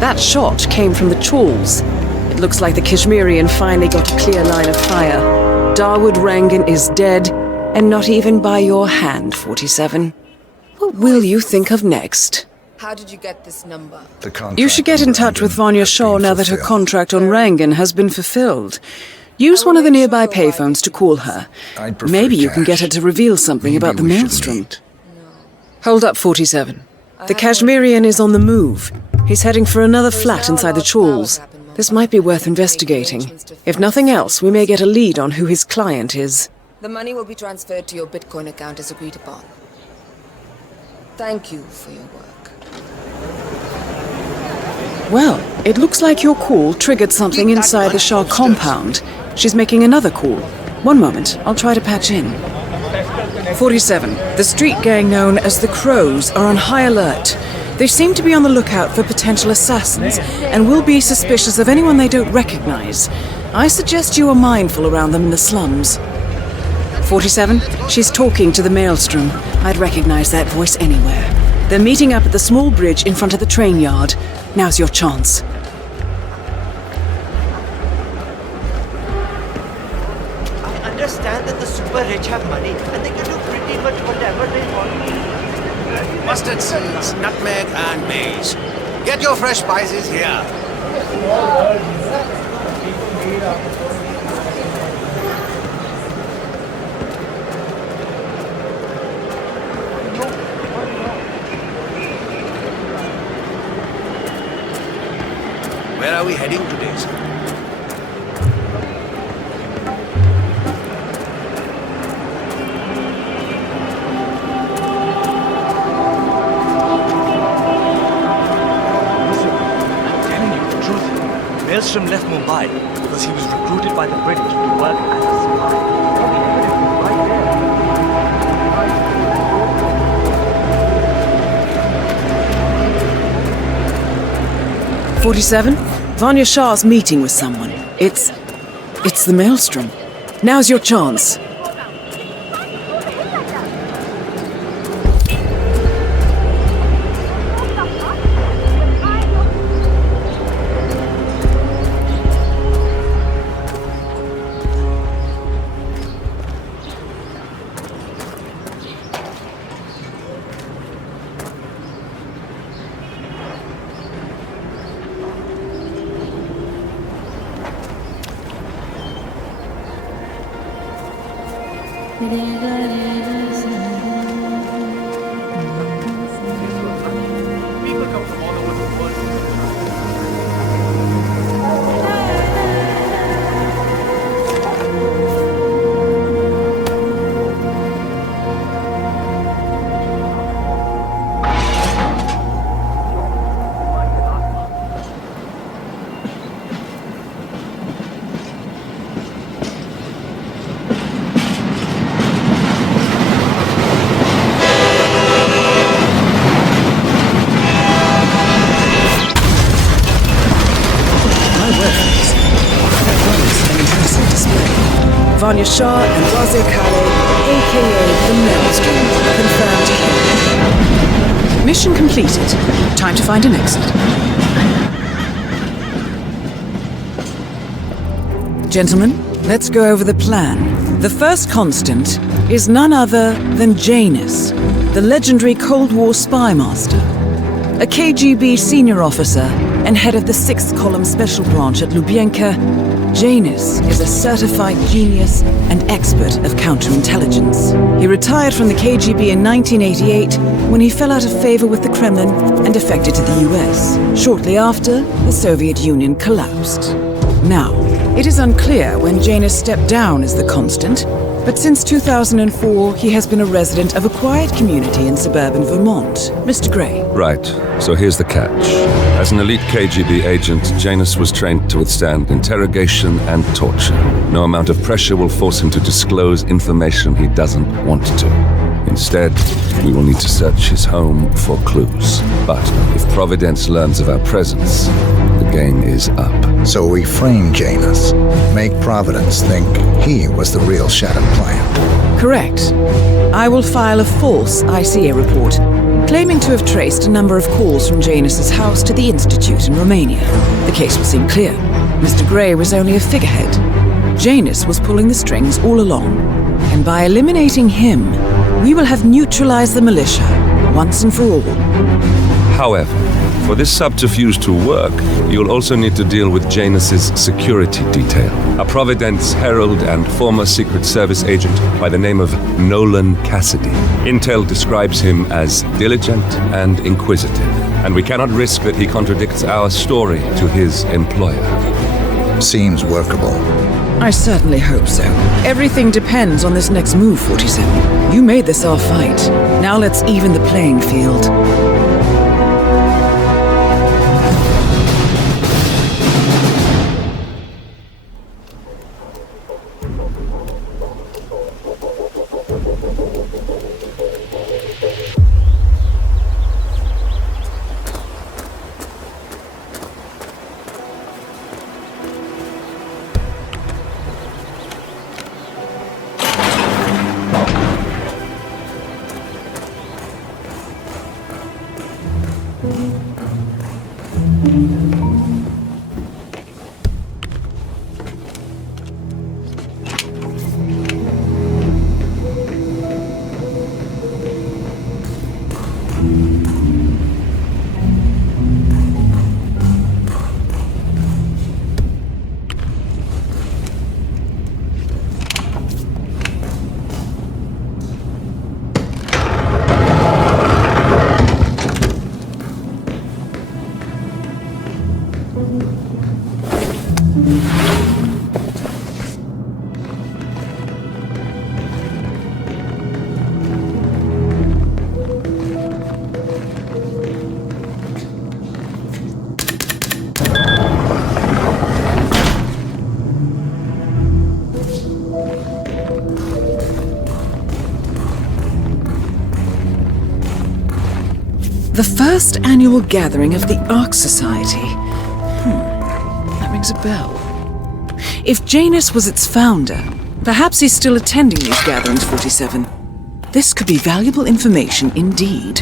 That shot came from the Chawls. It looks like the Kashmirian finally got a clear line of fire. Dawood Rangan is dead, and not even by your hand, 47. What will you think of next? How did you get this number? You should get in touch with Vanya Shaw now that her contract on Rangan has been fulfilled. Use one of the nearby payphones to call her. Maybe you can get her to reveal something about the Maelstrom. Hold up, 47. The Kashmirian is on the move. He's heading for another flat inside the Chawls. This might be worth investigating. If nothing else, we may get a lead on who his client is. The money will be transferred to your Bitcoin account as agreed upon. Thank you for your work. Well, it looks like your call triggered something inside the Shah compound. She's making another call. One moment, I'll try to patch in. 47. The street gang known as the Crows are on high alert. They seem to be on the lookout for potential assassins and will be suspicious of anyone they don't recognize. I suggest you are mindful around them in the slums. 47. She's talking to the Maelstrom. I'd recognize that voice anywhere. They're meeting up at the small bridge in front of the train yard. Now's your chance. I understand that the super rich have money and they can do pretty much whatever they want. Mustard seeds, nutmeg, and maize. Get your fresh spices here. Where are we heading today, sir? Maelstrom left Mumbai because he was recruited by the British to work as a spy. All the evidence is right there. 47. Vanya Shah's meeting with someone. It's the Maelstrom. Now's your chance. Vanya Shah and Wazir Khaleh, a.k.a. the Maelstrom, confirmed. Mission completed. Time to find an exit. Gentlemen, let's go over the plan. The first constant is none other than Janus, the legendary Cold War spy master. A KGB senior officer and head of the 6th Column Special Branch at Lubyanka, Janus is a certified genius and expert of counterintelligence. He retired from the KGB in 1988 when he fell out of favor with the Kremlin and defected to the US. Shortly after, the Soviet Union collapsed. Now, it is unclear when Janus stepped down as the constant, but since 2004, he has been a resident of a quiet community in suburban Vermont. Mr. Gray. Right. So here's the catch. As an elite KGB agent, Janus was trained to withstand interrogation and torture. No amount of pressure will force him to disclose information he doesn't want to. Instead, we will need to search his home for clues. But if Providence learns of our presence, the game is up. So we frame Janus, make Providence think he was the real Shattered Plant. Correct. I will file a false ICA report, claiming to have traced a number of calls from Janus's house to the Institute in Romania. The case will seem clear. Mr. Gray was only a figurehead. Janus was pulling the strings all along. And by eliminating him, we will have neutralized the militia once and for all. However, for this subterfuge to work, you'll also need to deal with Janus's security detail. A Providence herald and former Secret Service agent by the name of Nolan Cassidy. Intel describes him as diligent and inquisitive, and we cannot risk that he contradicts our story to his employer. Seems workable. I certainly hope so. Everything depends on this next move, 47. You made this our fight. Now let's even the playing field. The first annual gathering of the Ark Society. That rings a bell. If Janus was its founder, perhaps he's still attending these gatherings, 47. This could be valuable information indeed.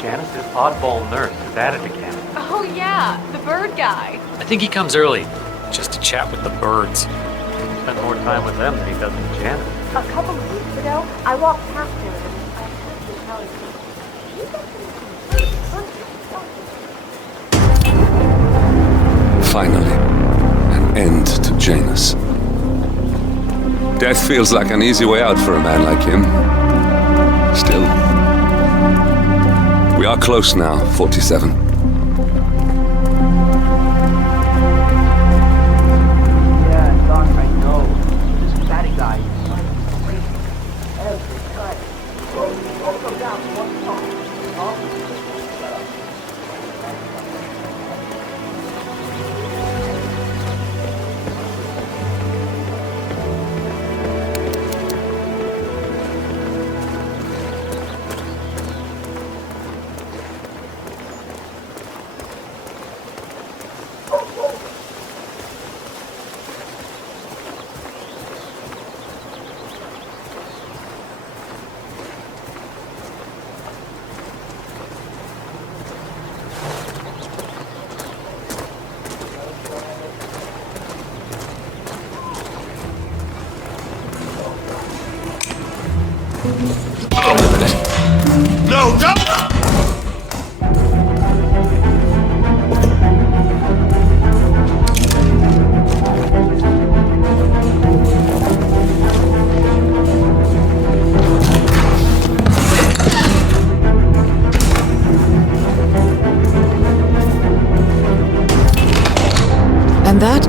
Janus's oddball nurse is at it again. Oh yeah, the bird guy. I think he comes early, just to chat with the birds. He spends more time with them than he does with Janus. A couple of weeks ago, I walked past him and I heard him telling me, Finally, an end to Janus. Death feels like an easy way out for a man like him. Still, we are close now, 47. Yeah, Doc, I know. This fatty guy is crazy every time. Go down one time.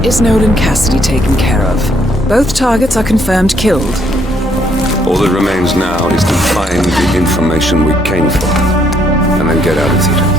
is Nolan Cassidy taken care of. Both targets are confirmed killed. All that remains now is to find the information we came for, and then get out of here.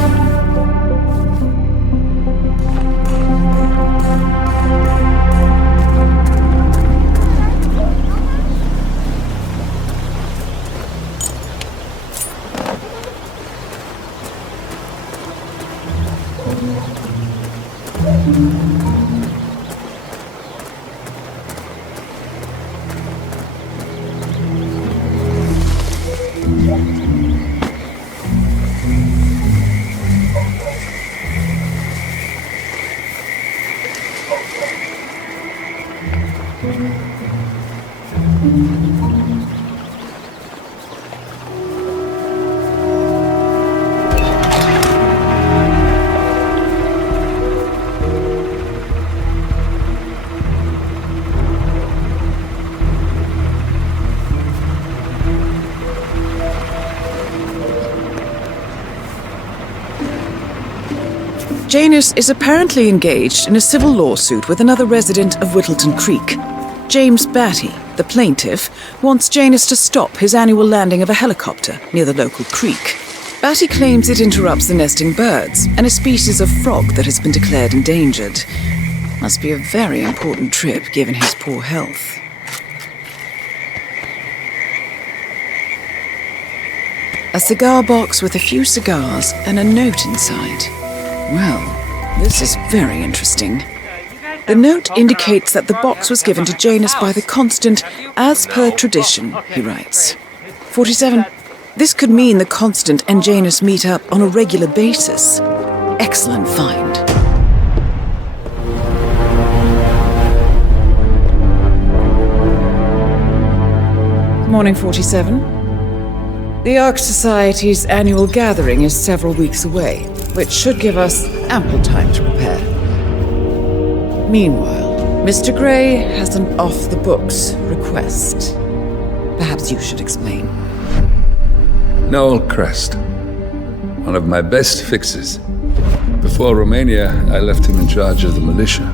Janus is apparently engaged in a civil lawsuit with another resident of Whittleton Creek. James Batty, the plaintiff, wants Janus to stop his annual landing of a helicopter near the local creek. Batty claims it interrupts the nesting birds and a species of frog that has been declared endangered. Must be a very important trip given his poor health. A cigar box with a few cigars and a note inside. Well, this is very interesting. The note indicates that the box was given to Janus by the Constant, as per tradition, he writes. 47. This could mean the Constant and Janus meet up on a regular basis. Excellent find. Morning, 47. The Ark Society's annual gathering is several weeks away, which should give us ample time to prepare. Meanwhile, Mr. Gray has an off-the-books request. Perhaps you should explain. Noel Crest. One of my best fixes. Before Romania, I left him in charge of the militia.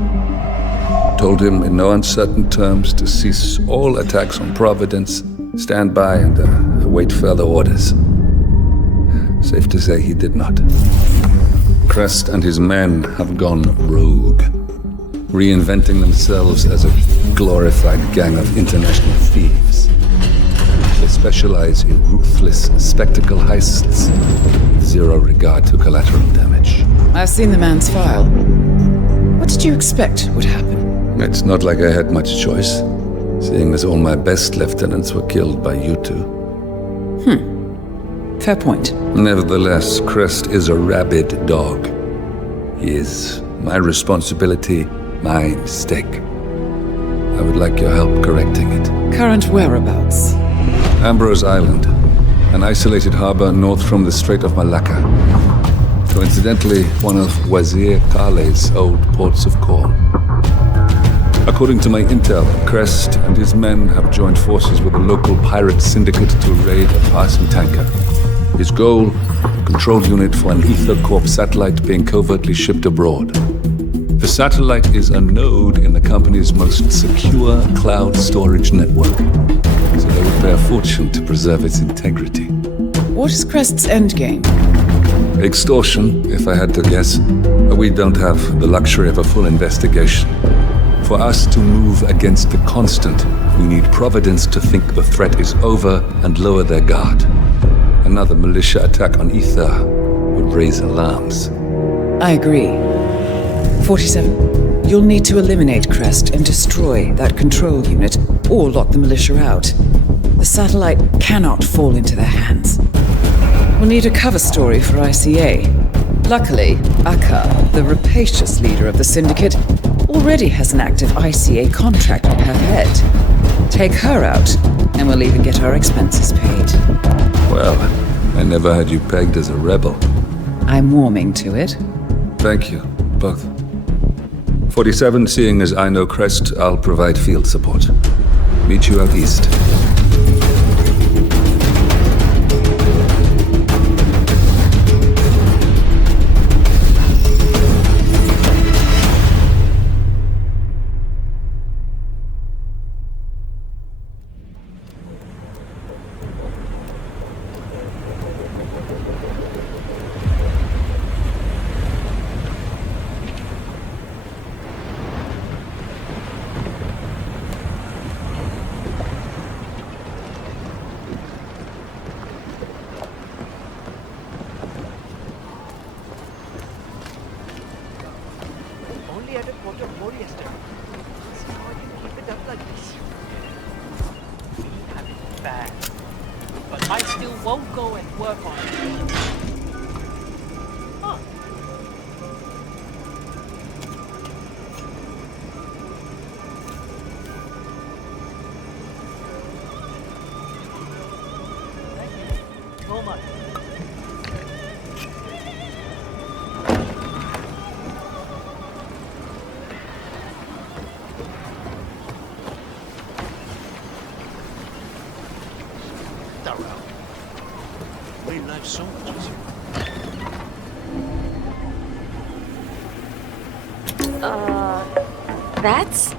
Told him in no uncertain terms to cease all attacks on Providence, stand by and await further orders. Safe to say he did not. Crest and his men have gone rogue, reinventing themselves as a glorified gang of international thieves. They specialize in ruthless spectacle heists with zero regard to collateral damage. I've seen the man's file. What did you expect would happen? It's not like I had much choice, seeing as all my best lieutenants were killed by you two. Fair point. Nevertheless, Crest is a rabid dog. He is my responsibility, my mistake. I would like your help correcting it. Current whereabouts? Ambrose Island, an isolated harbor north from the Strait of Malacca. Coincidentally, one of Wazir Kale's old ports of call. According to my intel, Crest and his men have joined forces with a local pirate syndicate to raid a passing tanker. His goal, a control unit for an Ether Corp satellite being covertly shipped abroad. The satellite is a node in the company's most secure cloud storage network, so they would pay a fortune to preserve its integrity. What is Crest's endgame? Extortion, if I had to guess. We don't have the luxury of a full investigation. For us to move against the Constant, we need Providence to think the threat is over and lower their guard. Another militia attack on Ether would raise alarms. I agree. 47. You'll need to eliminate Crest and destroy that control unit, or lock the militia out. The satellite cannot fall into their hands. We'll need a cover story for ICA. Luckily, Akka, the rapacious leader of the syndicate, already has an active ICA contract on her head. Take her out, and we'll even get our expenses paid. Well, I never had you pegged as a rebel. I'm warming to it. Thank you, both. 47, seeing as I know Crest, I'll provide field support. Meet you out east. won't go and work on it. Huh. So much. Made life so much easier. Rats?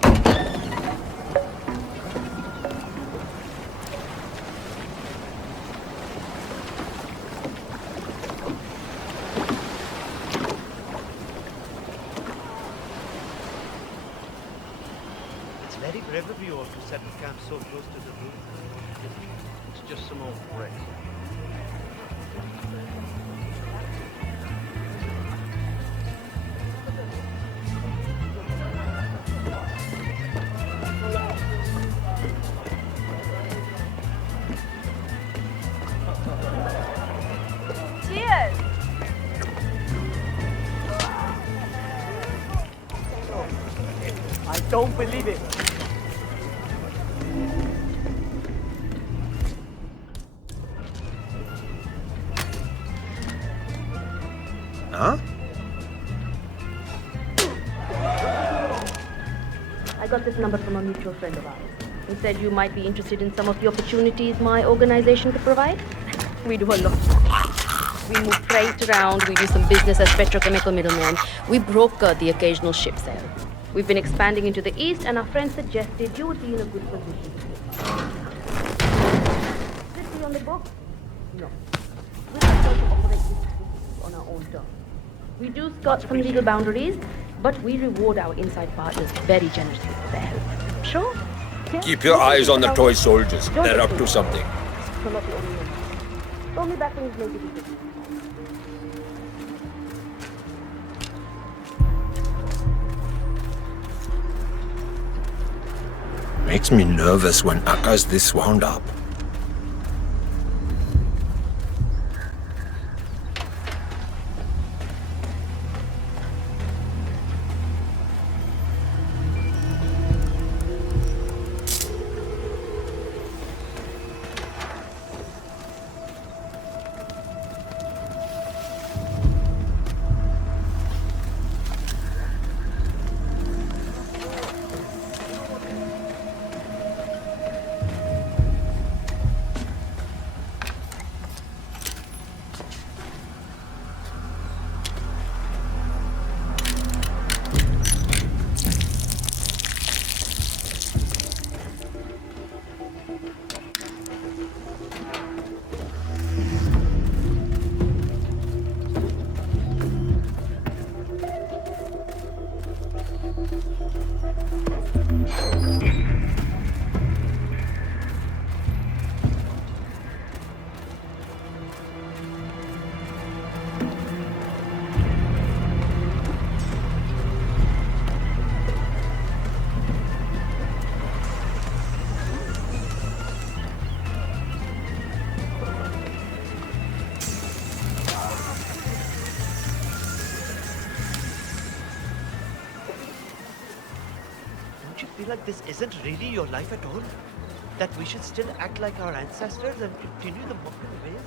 It's very brave of you all to set the camp so close to the roof. It's just some old brick. Cheers! I don't believe it. Huh? I got this number from a mutual friend of ours. He said you might be interested in some of the opportunities my organization could provide. We do a lot. We move freight around, we do some business as petrochemical middlemen. We broker the occasional ship sale. We've been expanding into the east, and our friend suggested you would be in a good position. Is it on the book? No. We're supposed to operate this on our own terms. We do skirt some legal boundaries, but we reward our inside partners very generously for their help. Sure? Yeah? Keep your eyes on the toy soldiers. They're up to something. We're not the only ones. Call me back when it's made it easy. Makes me nervous when Akka's this wound up. Feel like this isn't really your life at all? That we should still act like our ancestors and continue the modern ways?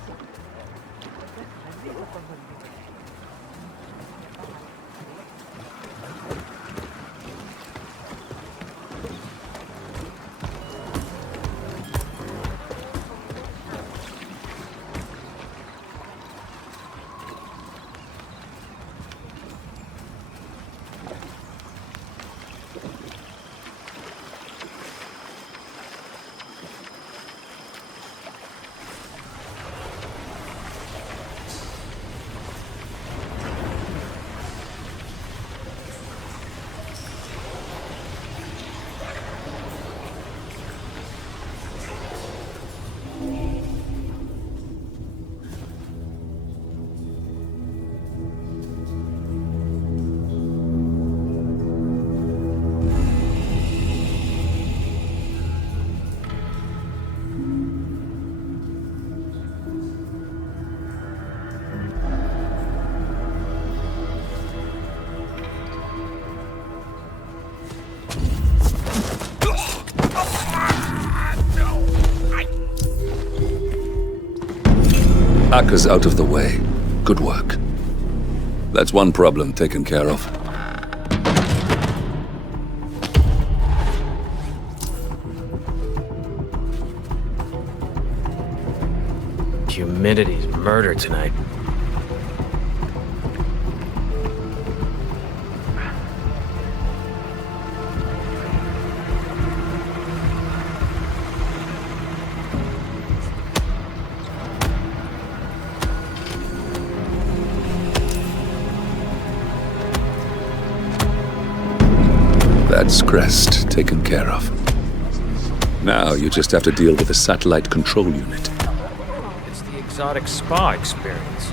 Akka's out of the way. Good work. That's one problem taken care of. Humidity's murder tonight. That's Crest taken care of. Now you just have to deal with the satellite control unit. It's the exotic spa experience.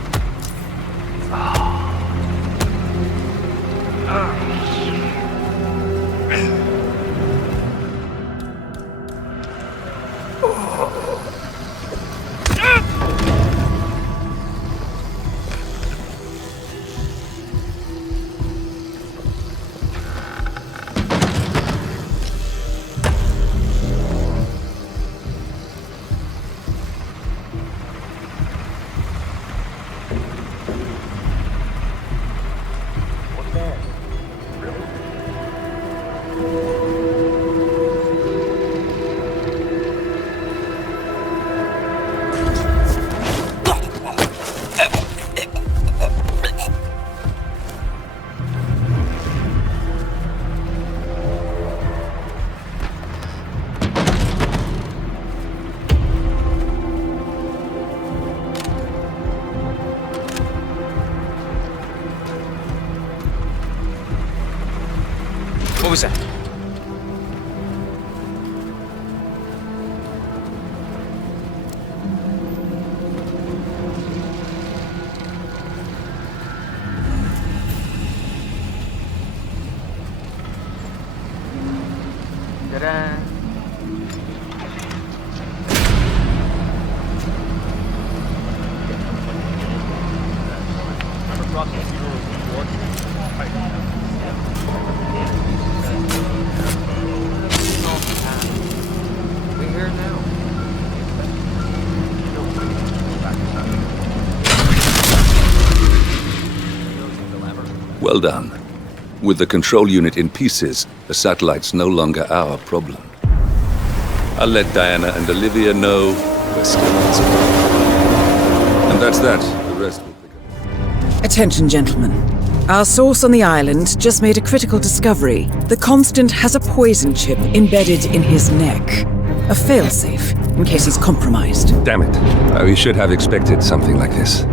What was that? Ta-da! We here now. Well done. With the control unit in pieces, the satellite's no longer our problem. I'll let Diana and Olivia know we're still on support. And that's that. The rest will pick up. Attention, gentlemen. Our source on the island just made a critical discovery. The Constant has a poison chip embedded in his neck. A failsafe, in case he's compromised. Damn it. We should have expected something like this.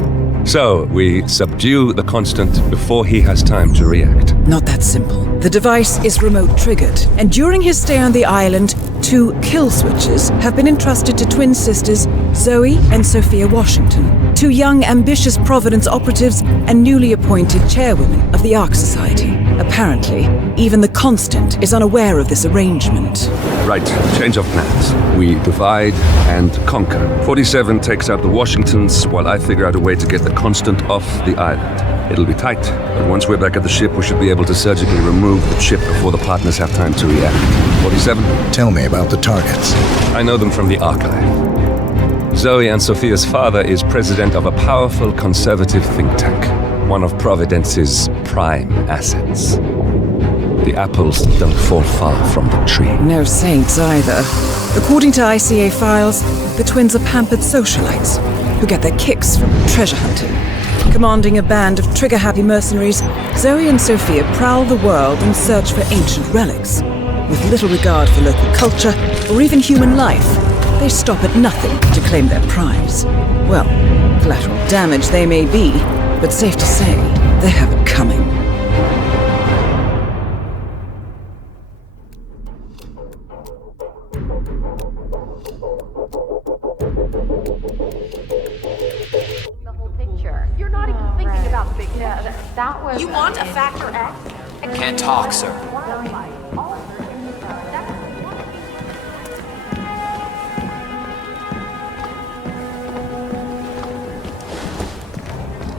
So, we subdue the Constant before he has time to react. Not that simple. The device is remote triggered, and during his stay on the island, 2 kill switches have been entrusted to twin sisters Zoe and Sophia Washington, 2 young, ambitious Providence operatives and newly appointed chairwomen of the Ark Society. Apparently, even the Constant is unaware of this arrangement. Right, change of plans. We divide and conquer. 47 takes out the Washingtons, while I figure out a way to get the Constant off the island. It'll be tight, but once we're back at the ship, we should be able to surgically remove the chip before the partners have time to react. 47? Tell me about the targets. I know them from the archive. Zoe and Sophia's father is president of a powerful conservative think tank, one of Providence's prime assets. The apples don't fall far from the tree. No saints either. According to ICA files, the twins are pampered socialites who get their kicks from treasure hunting. Commanding a band of trigger-happy mercenaries, Zoe and Sophia prowl the world in search for ancient relics. With little regard for local culture or even human life, they stop at nothing to claim their prize. Well, collateral damage they may be, but safe to say, they have it coming. That was. You want a factor X? I can't talk, sir.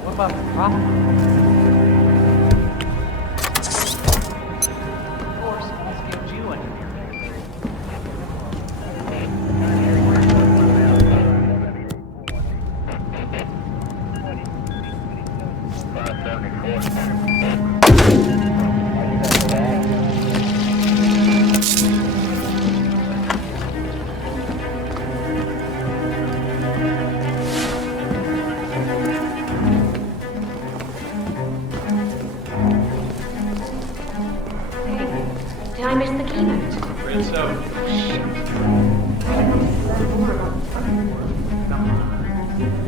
What about the problem? Of course, this gives you an Did I miss the keynote? Afraid so.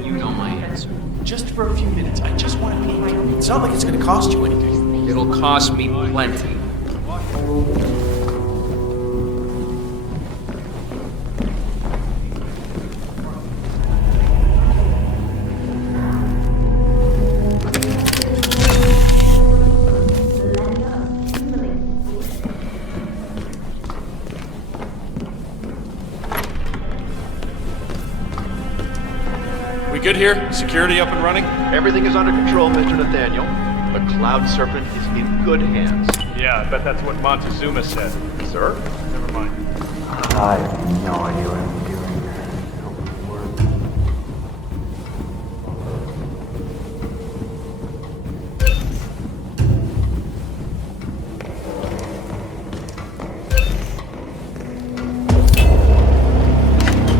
You know my answer. Just for a few minutes. I just want to peek. It's not like it's going to cost you anything. It'll cost me plenty. Good here? Security up and running? Everything is under control, Mr. Nathaniel. The Cloud Serpent is in good hands. Yeah, I bet that's what Montezuma said. Sir? Never mind. I have no idea what I'm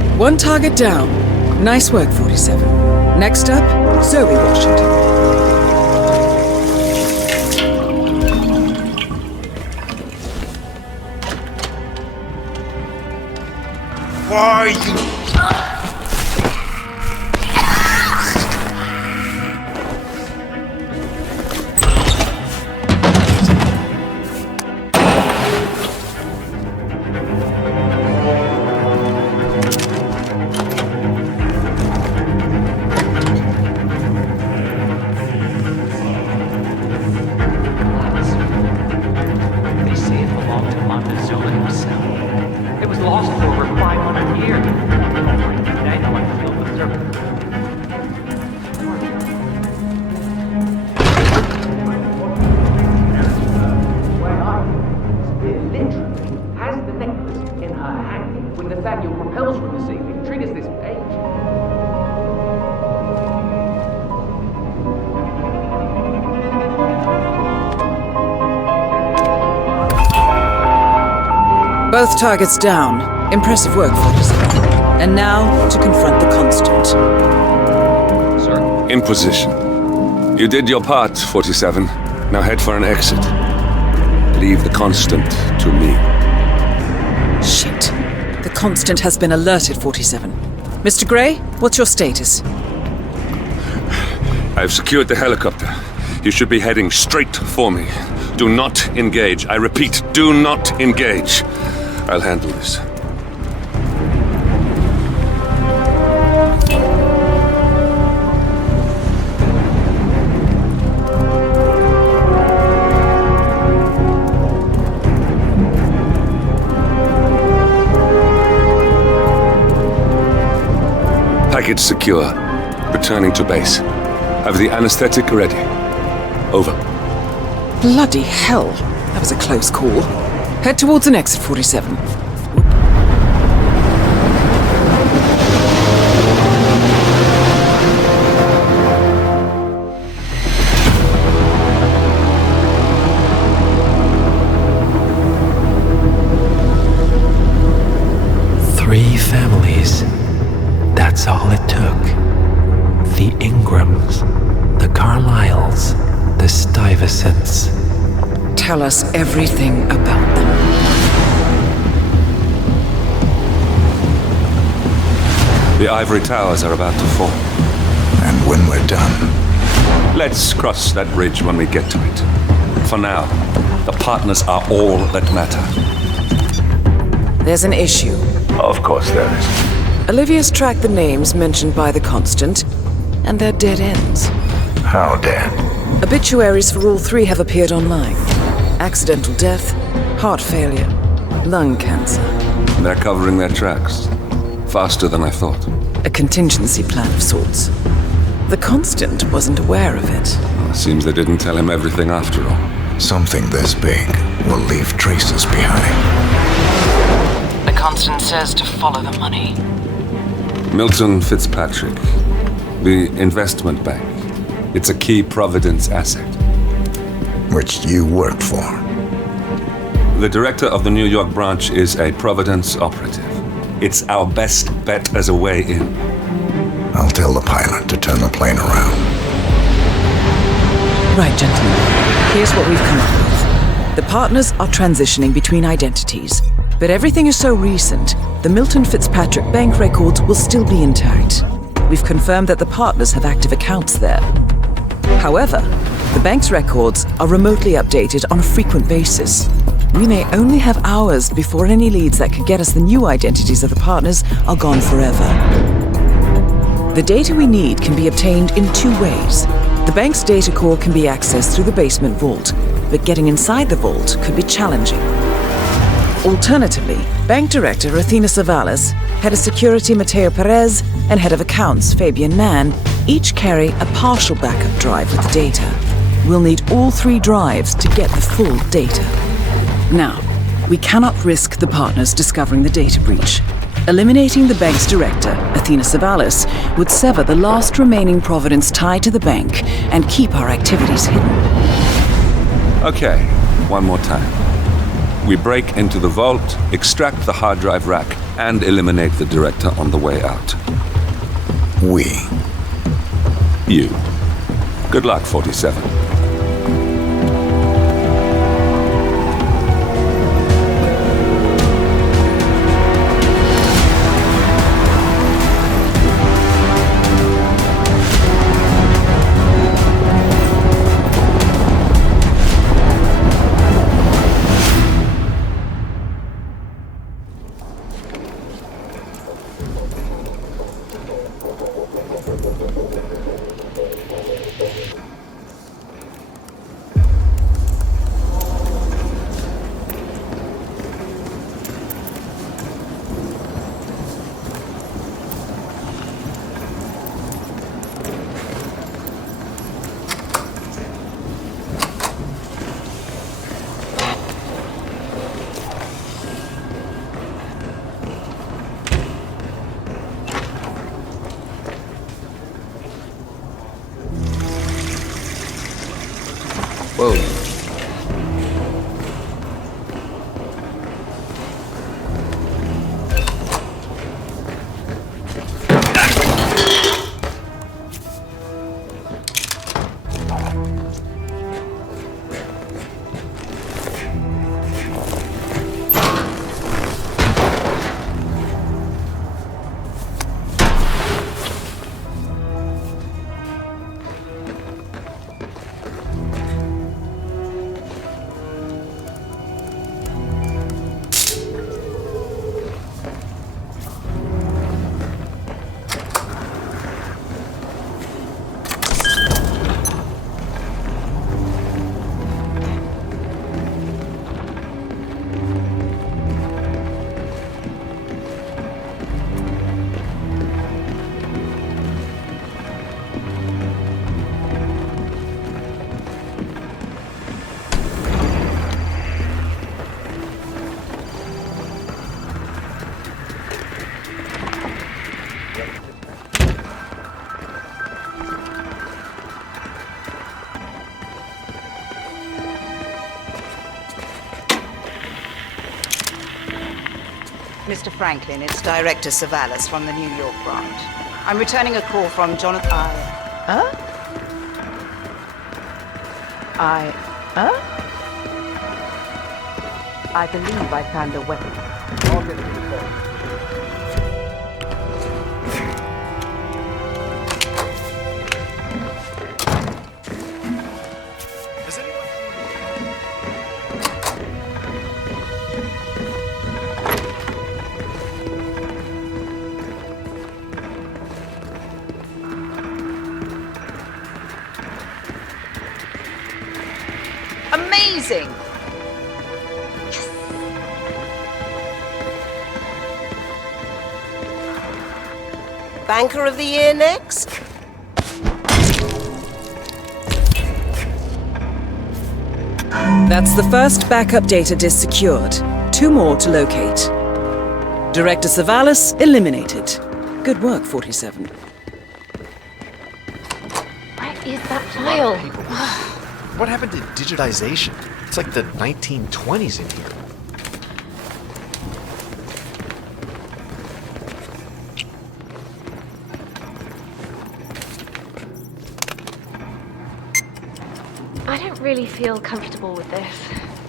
doing. One target down. Nice work, 47. Next up, Zoe Washington. Why you... Both targets down. Impressive work, 47. And now, to confront the Constant. Sir? In position. You did your part, 47. Now head for an exit. Leave the Constant to me. Shit. The Constant has been alerted, 47. Mr. Gray, what's your status? I've secured the helicopter. You should be heading straight for me. Do not engage. I repeat, do not engage. I'll handle this. Package secure. Returning to base. Have the anesthetic ready. Over. Bloody hell. That was a close call. Head towards an exit, 47. Three families. That's all it took. The Ingrams, the Carlyles, the Stuyvesants. Tell us everything about them. The ivory towers are about to fall. And when we're done... Let's cross that bridge when we get to it. For now, the partners are all that matter. There's an issue. Of course there is. Olivia's tracked the names mentioned by the Constant, and they're dead ends. How dead? Obituaries for all three have appeared online. Accidental death, heart failure, lung cancer. They're covering their tracks. Faster than I thought. A contingency plan of sorts. The Constant wasn't aware of it. Well, seems they didn't tell him everything after all. Something this big will leave traces behind. The Constant says to follow the money. Milton Fitzpatrick. The investment bank. It's a key Providence asset. which you worked for. The director of the New York branch is a Providence operative. It's our best bet as a way in. I'll tell the pilot to turn the plane around. Right, gentlemen. Here's what we've come up with. The partners are transitioning between identities, but everything is so recent, the Milton Fitzpatrick bank records will still be intact. We've confirmed that the partners have active accounts there. However, the bank's records are remotely updated on a frequent basis. We may only have hours before any leads that could get us the new identities of the partners are gone forever. The data we need can be obtained in two ways. The bank's data core can be accessed through the basement vault, but getting inside the vault could be challenging. Alternatively, Bank Director Athena Savalas, Head of Security Mateo Perez, and Head of Accounts Fabian Mann each carry a partial backup drive with the data. We'll need all three drives to get the full data. Now, we cannot risk the partners discovering the data breach. Eliminating the bank's director, Athena Savalas, would sever the last remaining Providence tie to the bank and keep our activities hidden. Okay, one more time. We break into the vault, extract the hard drive rack, and eliminate the director on the way out. We. You. Good luck, 47. Whoa. Mr. Franklin, it's Director Savalas from the New York branch. I'm returning a call from Jonathan. I believe I found a weapon. Amazing! Banker of the Year next? That's the first backup data disk secured. 2 more to locate. Director Savalas eliminated. Good work, 47. Where is that file? What happened to digitization? It's like the 1920s in here. I don't really feel comfortable with this.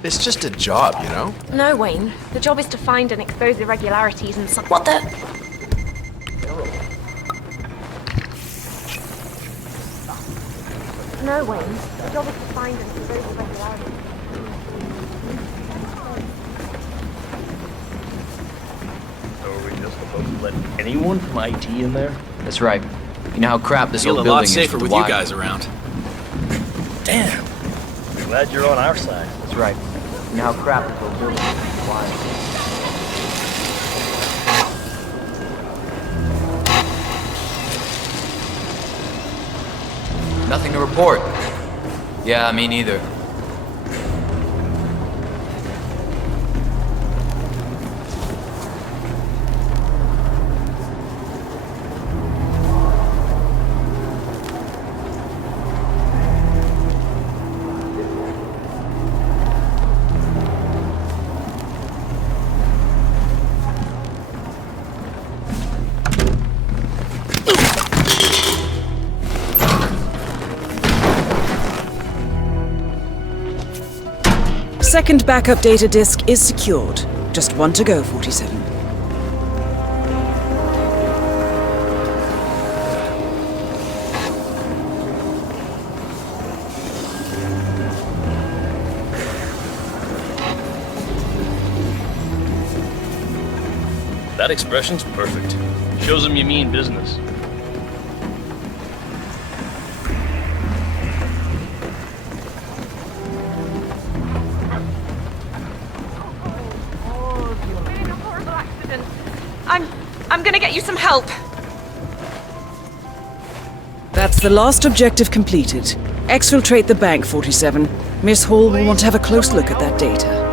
It's just a job, you know? No, Wayne. The job is to find and expose irregularities and some. What the? No, Wayne. The job is to find and expose irregularities. So are we just supposed to let anyone from IT in there? That's right. You know how crap this Feel old a lot building is safer for the with you wire. guys around. Damn. Glad you're on our side. That's right. You know how crap this old building is for the wire. Nothing to report. Yeah, me neither. Second backup data disk is secured. Just one to go, 47. That expression's perfect. Shows them you mean business. I'm gonna get you some help. That's the last objective completed. Exfiltrate the bank, 47. Miss Hall will want to have a close look at that data.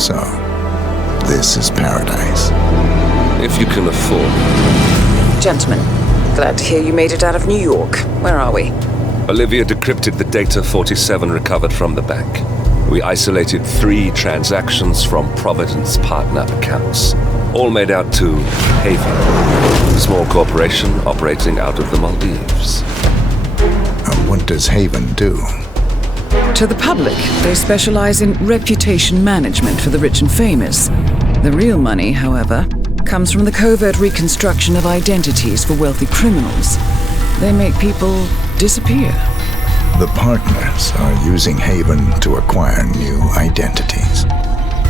So, this is paradise. If you can afford. Gentlemen, glad to hear you made it out of New York. Where are we? Olivia decrypted the data 47 recovered from the bank. We isolated 3 transactions from Providence partner accounts, all made out to Haven, a small corporation operating out of the Maldives. And what does Haven do? To the public, they specialize in reputation management for the rich and famous. The real money, however, comes from the covert reconstruction of identities for wealthy criminals. They make people disappear. The partners are using Haven to acquire new identities.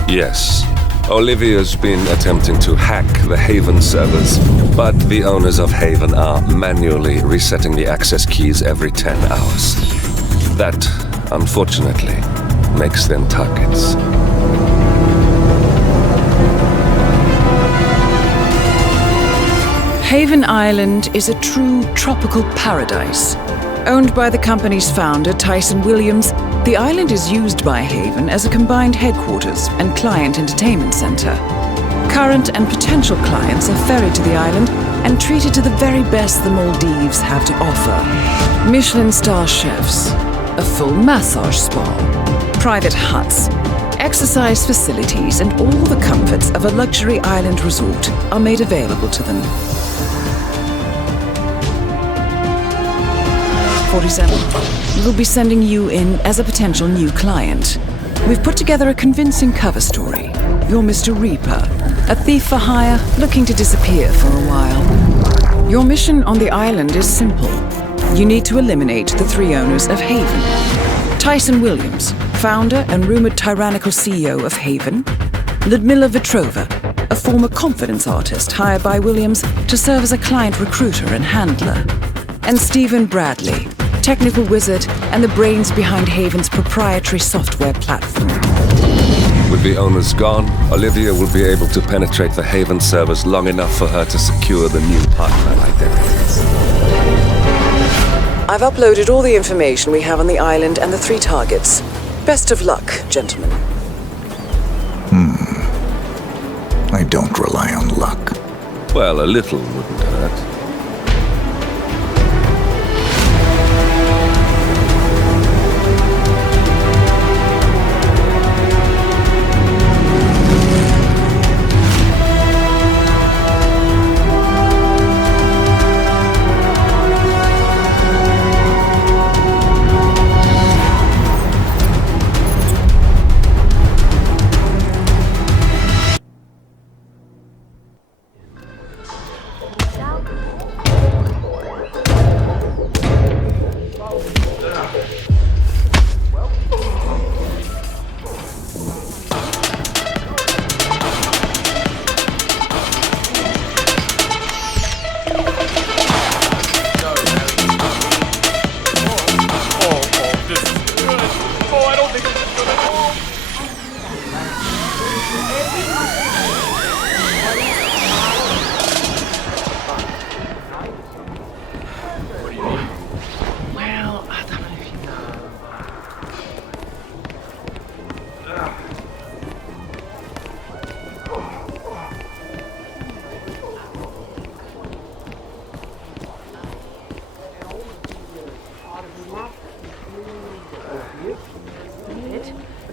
Yes. Olivia's been attempting to hack the Haven servers, but the owners of Haven are manually resetting the access keys every 10 hours. That, unfortunately, makes them targets. Haven Island is a true tropical paradise. Owned by the company's founder, Tyson Williams, the island is used by Haven as a combined headquarters and client entertainment center. Current and potential clients are ferried to the island and treated to the very best the Maldives have to offer. Michelin star chefs, a full massage spa, private huts, exercise facilities, and all the comforts of a luxury island resort are made available to them. 47. We'll be sending you in as a potential new client. We've put together a convincing cover story. You're Mr. Reaper, a thief for hire looking to disappear for a while. Your mission on the island is simple. You need to eliminate the 3 owners of Haven. Tyson Williams, founder and rumored tyrannical CEO of Haven. Ludmila Vetrova, a former confidence artist hired by Williams to serve as a client recruiter and handler. And Stephen Bradley, technical wizard and the brains behind Haven's proprietary software platform. With the owners gone, Olivia will be able to penetrate the Haven servers long enough for her to secure the new partner identities. I've uploaded all the information we have on the island and the 3 targets. Best of luck, gentlemen. I don't rely on luck. Well, a little wouldn't hurt.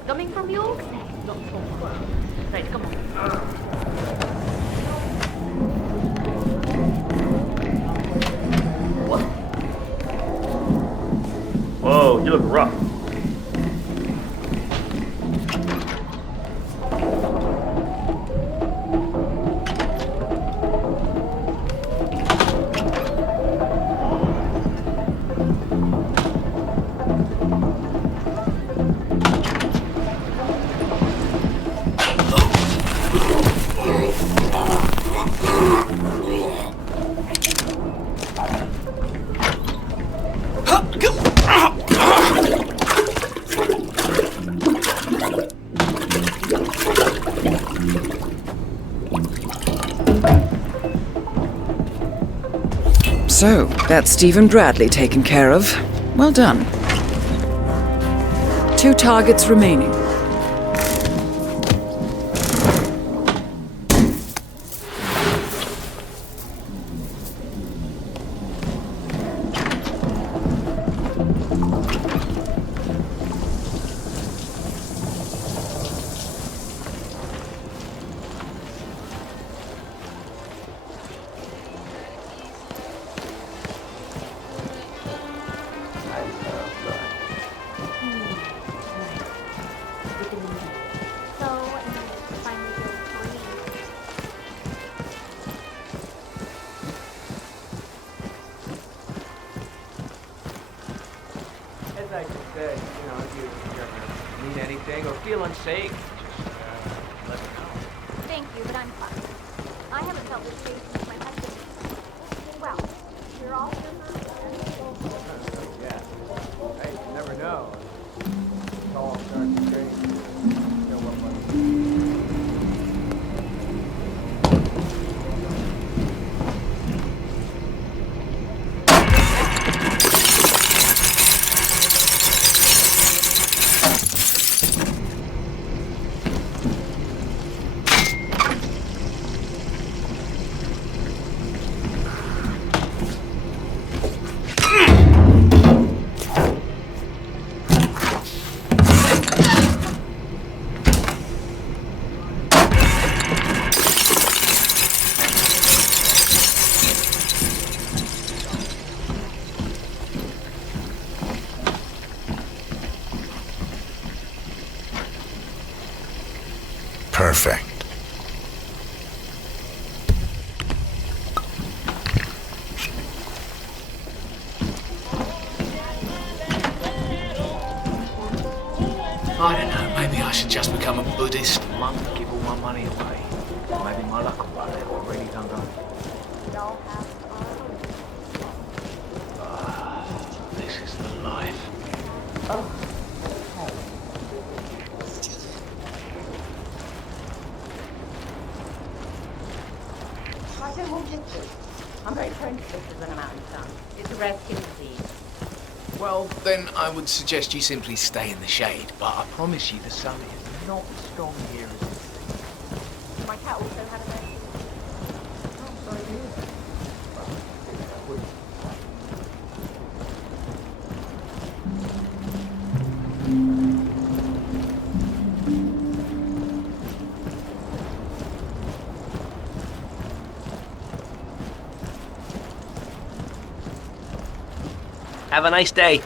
Coming from you? Right, come on. What? Whoa, you look rough. So, that's Stephen Bradley taken care of. Well done. 2 targets remaining. As I just said, if you ever need anything or feel unsafe, just let me know. Thank you, but I'm fine. I haven't felt this safe since my husband. Well, you're all Yeah. Hey, you never know. It's all starting to change. You know what Perfect. I don't know, maybe I should just become a Buddhist. Mum, give all my money away. Maybe my luck will run out. I really don't know. This is the life. I don't want pictures. I'm very prone to pictures when I'm out in the sun. It's a rare skin disease. Well, then I would suggest you simply stay in the shade, but I promise you the sun is not as strong here as it seems. My cat also had a rare skin disease. Oh, sorry to hear that. Well, that would. Have a nice day.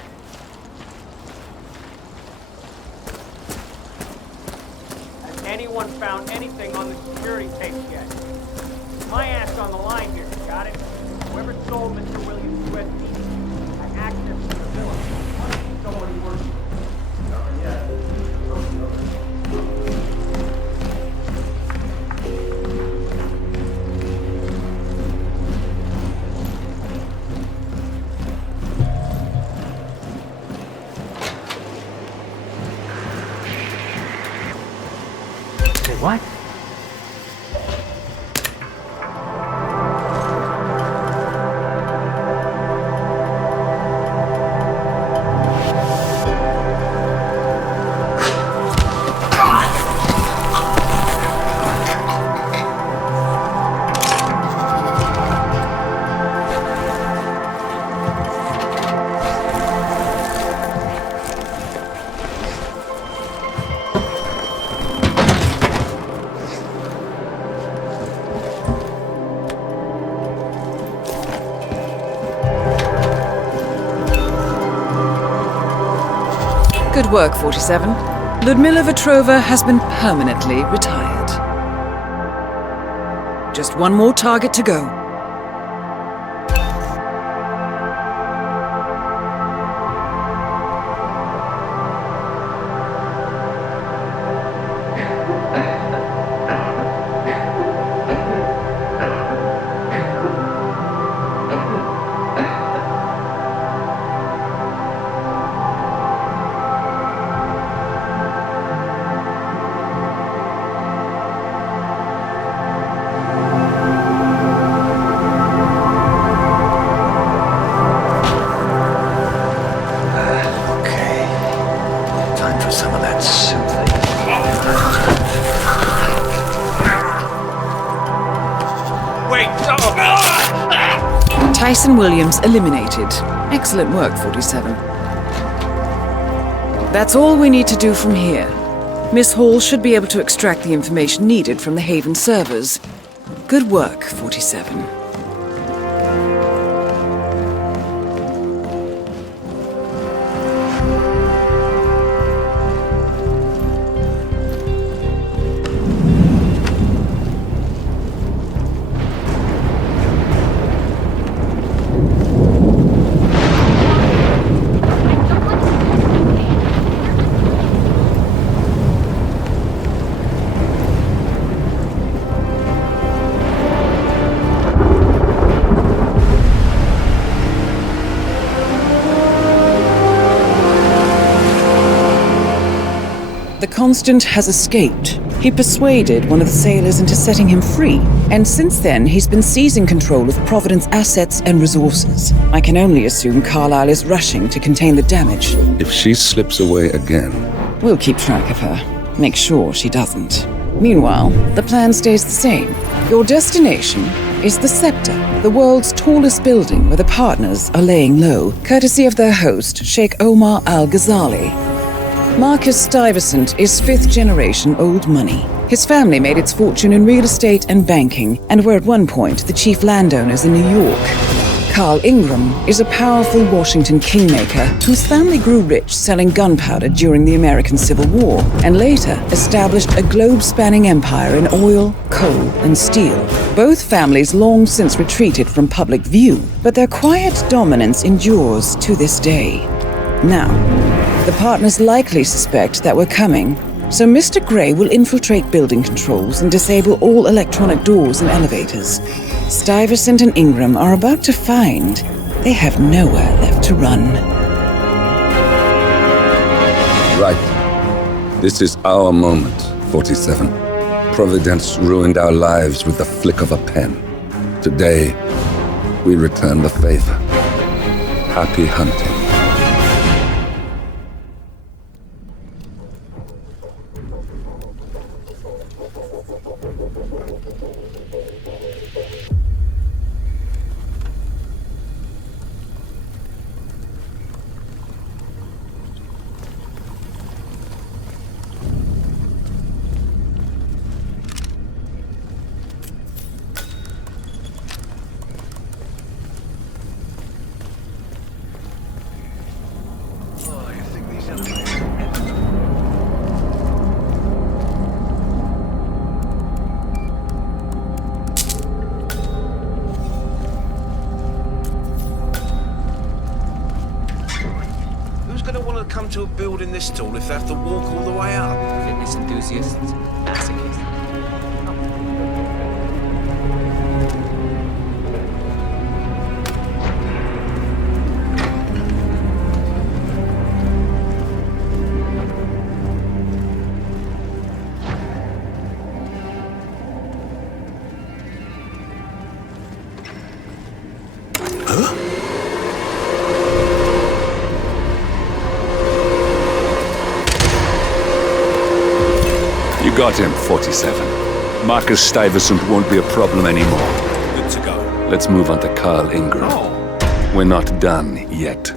Has anyone found anything on the security tapes yet? My ass on the line here, got it? Whoever stole Mr. Williams' USB had access to the villa. Somebody works. What? Good work, 47. Ludmila Vetrova has been permanently retired. Just one more target to go. Some of that soothing. Wait! Tyson Williams eliminated. Excellent work, 47. That's all we need to do from here. Miss Hall should be able to extract the information needed from the Haven servers. Good work, 47. The Constant has escaped. He persuaded one of the sailors into setting him free, and since then he's been seizing control of Providence assets and resources. I can only assume Carlisle is rushing to contain the damage. If she slips away again, We'll keep track of her. Make sure she doesn't. Meanwhile, the plan stays the same. Your destination is the Scepter, the world's tallest building where the partners are laying low, courtesy of their host, Sheikh Omar Al-Ghazali. Marcus Stuyvesant is fifth-generation old money. His family made its fortune in real estate and banking, and were at one point the chief landowners in New York. Carl Ingram is a powerful Washington kingmaker whose family grew rich selling gunpowder during the American Civil War, and later established a globe-spanning empire in oil, coal, and steel. Both families long since retreated from public view, but their quiet dominance endures to this day. Now, The partners likely suspect that we're coming, so Mr. Grey will infiltrate building controls and disable all electronic doors and elevators. Stuyvesant and Ingram are about to find they have nowhere left to run. Right. This is our moment, 47. Providence ruined our lives with the flick of a pen. Today, we return the favor. Happy hunting. Come to a building this tall if they have to walk all the way up. Fitness enthusiasts, masochists. You got him, 47. Marcus Stuyvesant won't be a problem anymore. Good to go. Let's move on to Carl Ingram. We're not done yet.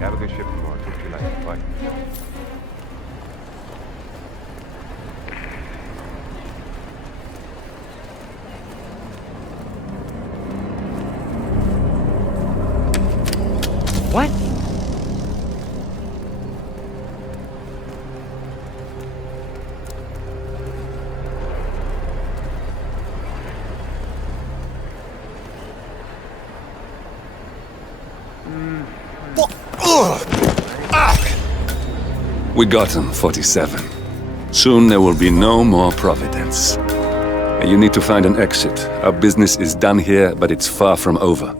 Have a good ship tomorrow. Talk to you later. Bye. What? We got him, 47. Soon there will be no more Providence. You need to find an exit. Our business is done here, but it's far from over.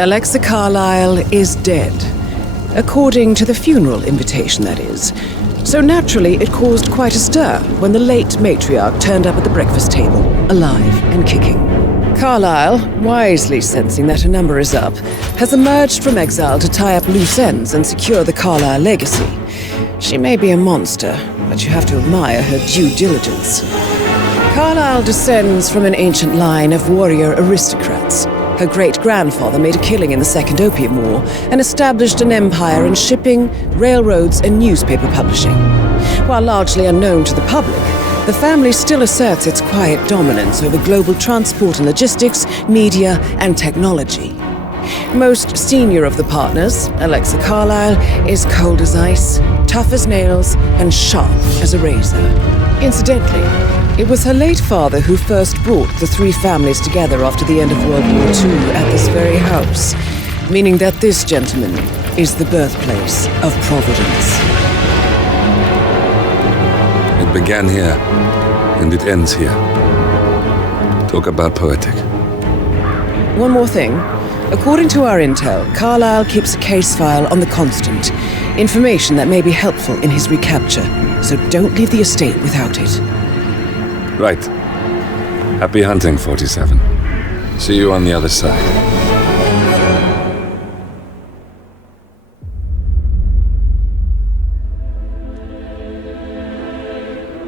Alexa Carlyle is dead. According to the funeral invitation, that is. So naturally, it caused quite a stir when the late matriarch turned up at the breakfast table, alive and kicking. Carlyle, wisely sensing that her number is up, has emerged from exile to tie up loose ends and secure the Carlyle legacy. She may be a monster, but you have to admire her due diligence. Carlyle descends from an ancient line of warrior aristocrats. Her great-grandfather made a killing in the Second Opium War and established an empire in shipping, railroads, and newspaper publishing. While largely unknown to the public, the family still asserts its quiet dominance over global transport and logistics, media, and technology. Most senior of the partners, Alexa Carlyle, is cold as ice, tough as nails, and sharp as a razor. Incidentally, it was her late father who first brought the three families together after the end of World War II at this very house, meaning that this gentleman is the birthplace of Providence. It began here, and it ends here. Talk about poetic. One more thing. According to our intel, Carlyle keeps a case file on the Constant. Information that may be helpful in his recapture. So don't leave the estate without it. Right. Happy hunting, 47. See you on the other side.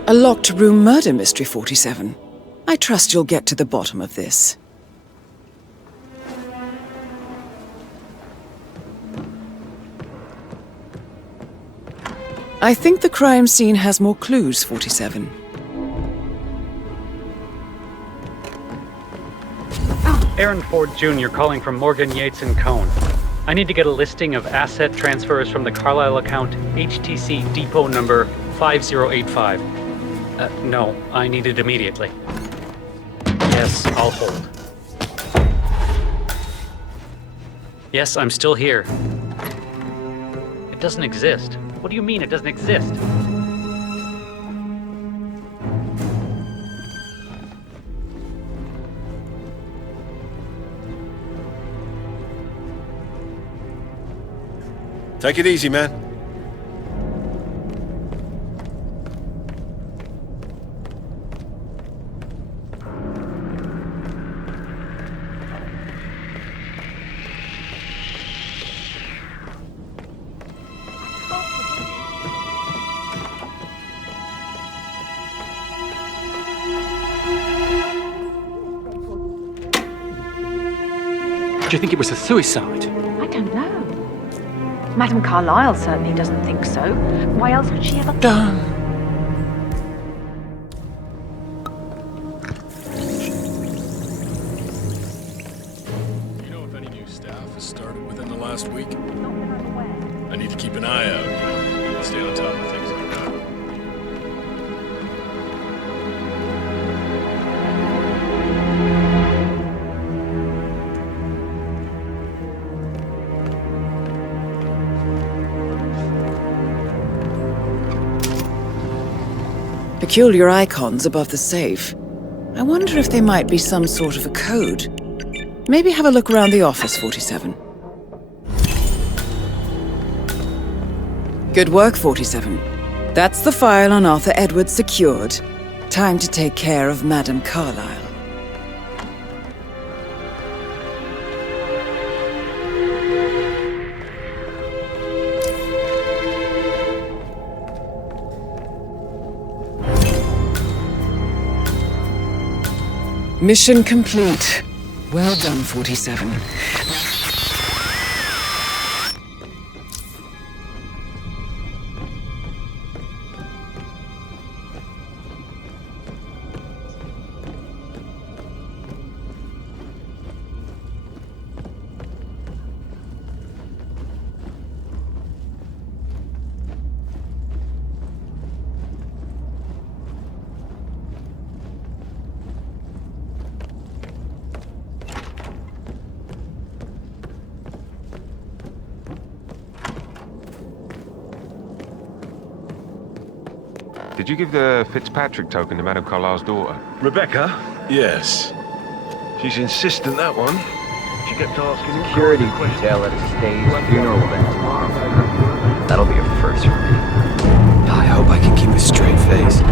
A locked room murder mystery, 47. I trust you'll get to the bottom of this. I think the crime scene has more clues, 47. Aaron Ford Jr. calling from Morgan, Yates & Cohn. I need to get a listing of asset transfers from the Carlyle account HTC depot number 5085. No, I need it immediately. Yes, I'll hold. Yes, I'm still here. It doesn't exist. What do you mean it doesn't exist? Take it easy, man. Do you think it was a suicide? I don't know. Madame Carlyle certainly doesn't think so. Why else would she ever... You know if any new staff has started within the last week? I need to keep an eye out, you know, stay on top of things like that. Peculiar icons above the safe. I wonder if they might be some sort of a code. Maybe have a look around the office, 47. Good work, 47. That's the file on Arthur Edwards secured. Time to take care of Madame Carlyle. Mission complete. Well done, 47. Did you give the Fitzpatrick token to Madame Carlyle's daughter? Rebecca? Yes. She's insistent, that one. She kept asking Security detail at a staged funeral event tomorrow. That'll be a first for me. I hope I can keep a straight face.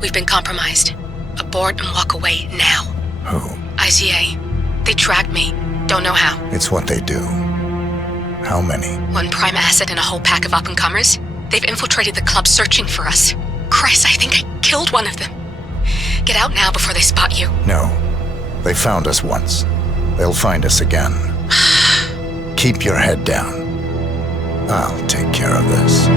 We've been compromised. Abort and walk away now. Who? ICA. They tracked me. Don't know how. It's what they do. How many? One prime asset and a whole pack of up-and-comers. They've infiltrated the club searching for us. Christ, I think I killed one of them. Get out now before they spot you. No. They found us once. They'll find us again. Keep your head down. I'll take care of this.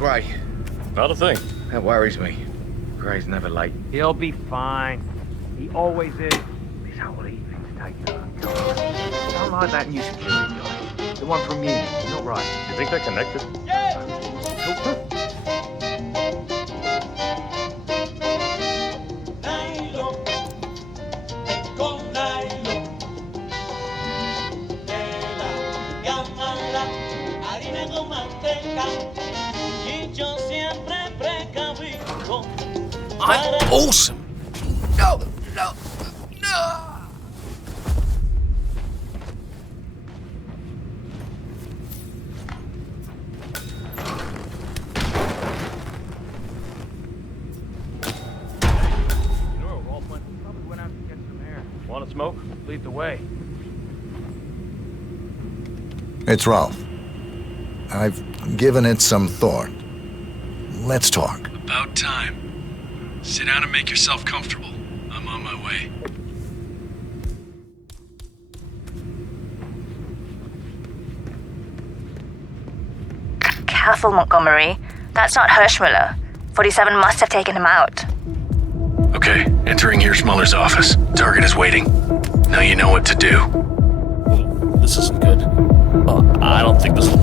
Gray. Not a thing. That worries me. Gray's never late. He'll be fine. He always is. This whole evening's taken on. I don't like that new security guy. The one from Munich. He's not right. You think they're connected? I'm awesome. No. Want to smoke? Lead the way. It's Rolf. I've given it some thought. Let's talk. About time. Sit down and make yourself comfortable. I'm on my way. Careful, Montgomery. That's not Hirschmuller. 47 must have taken him out. Okay, entering Hirschmuller's office. Target is waiting. Now you know what to do. This isn't good. I don't think this Come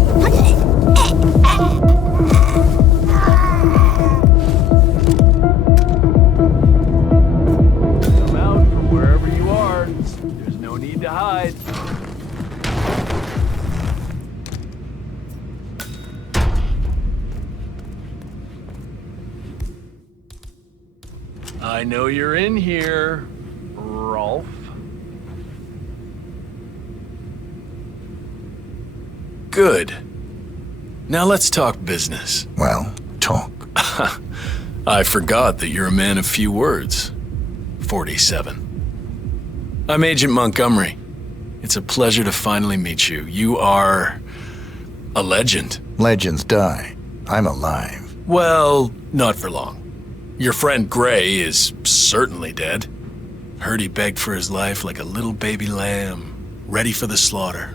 out from wherever you are. There's no need to hide. I know you're in here, Rolf. Good. Now let's talk business. Well, talk. I forgot that you're a man of few words. 47. I'm Agent Montgomery. It's a pleasure to finally meet you. You are a legend. Legends die. I'm alive. Well, not for long. Your friend Gray is certainly dead. Heard he begged for his life like a little baby lamb, ready for the slaughter.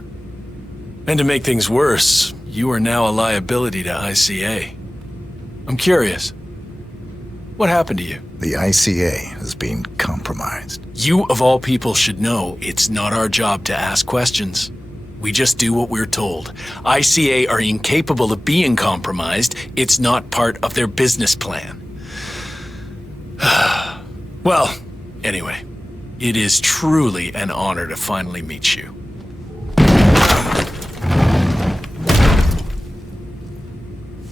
And to make things worse, you are now a liability to ICA. I'm curious, what happened to you? The ICA has been compromised. You, of all people, should know it's not our job to ask questions. We just do what we're told. ICA are incapable of being compromised. It's not part of their business plan. Well, anyway, it is truly an honor to finally meet you.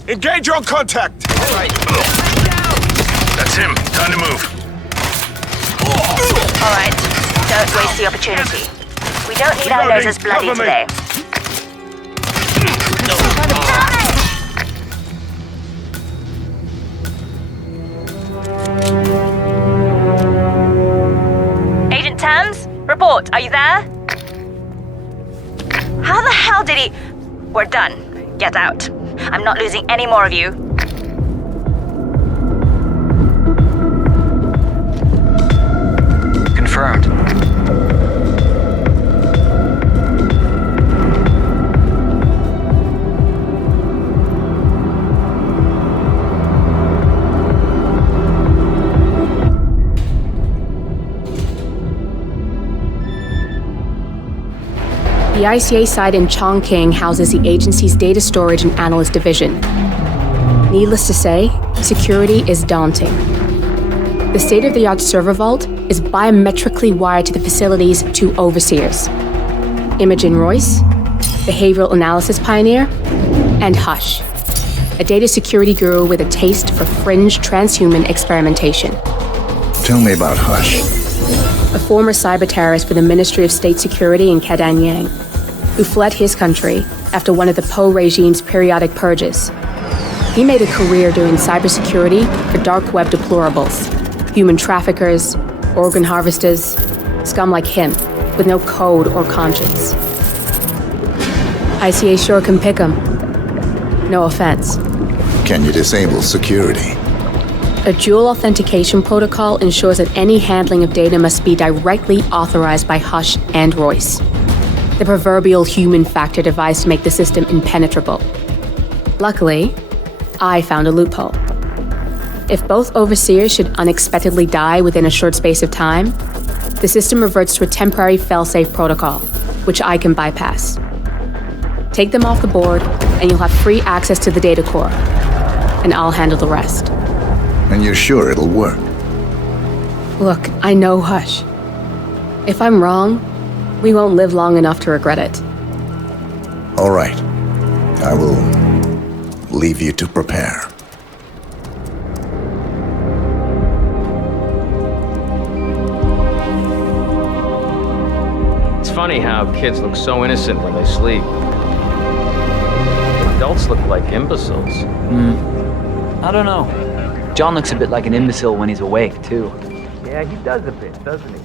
Engage on contact! All right. That's him. Time to move. All right, don't waste the opportunity. We don't need our noses bloody today. Agent Thames, report. Are you there? How the hell did he... We're done. Get out. I'm not losing any more of you. Confirmed. The ICA site in Chongqing houses the agency's data storage and analyst division. Needless to say, security is daunting. The state-of-the-art server vault is biometrically wired to the facility's two overseers, Imogen Royce, behavioral analysis pioneer, and Hush, a data security guru with a taste for fringe transhuman experimentation. Tell me about Hush. A former cyber terrorist for the Ministry of State Security in Kadanyang, who fled his country after one of the Po regime's periodic purges. He made a career doing cybersecurity for dark web deplorables, human traffickers, organ harvesters, scum like him, with no code or conscience. ICA sure can pick him. No offense. Can you disable security? A dual authentication protocol ensures that any handling of data must be directly authorized by Hush and Royce, the proverbial human factor device to make the system impenetrable. Luckily, I found a loophole. If both overseers should unexpectedly die within a short space of time, the system reverts to a temporary failsafe protocol, which I can bypass. Take them off the board, and you'll have free access to the data core, and I'll handle the rest. And you're sure it'll work? Look, I know Hush. If I'm wrong, we won't live long enough to regret it. All right. I will leave you to prepare. It's funny how kids look so innocent when they sleep. Adults look like imbeciles. I don't know. John looks a bit like an imbecile when he's awake, too. Yeah, he does a bit, doesn't he?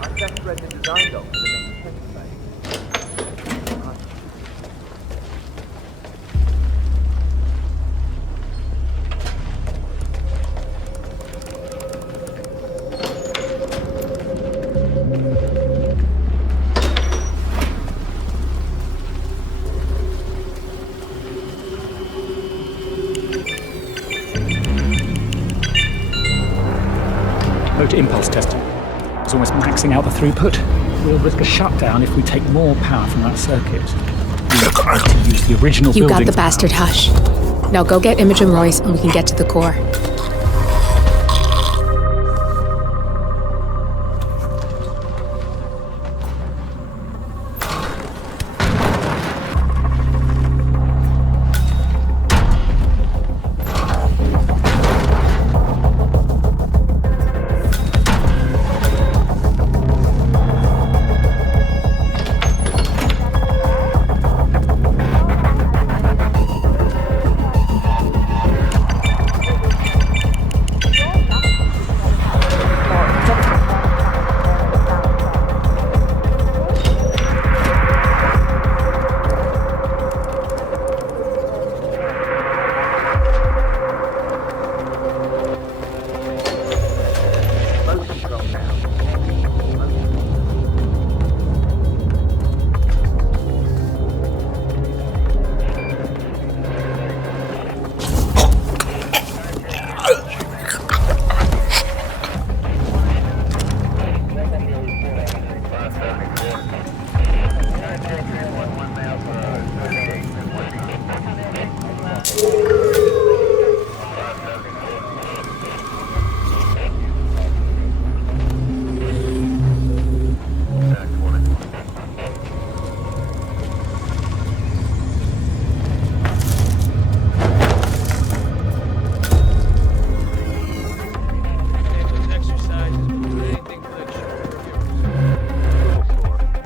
I just read the design doc for the next test site. Motor impulse testing. It's almost maxing out the throughput. We'll risk a shutdown if we take more power from that circuit. We'll have to use the original You got building's the bastard, power. Hush. Now go get Imogen Royce and we can get to the core.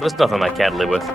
There's nothing I can't live with.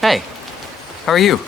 Hey, how are you?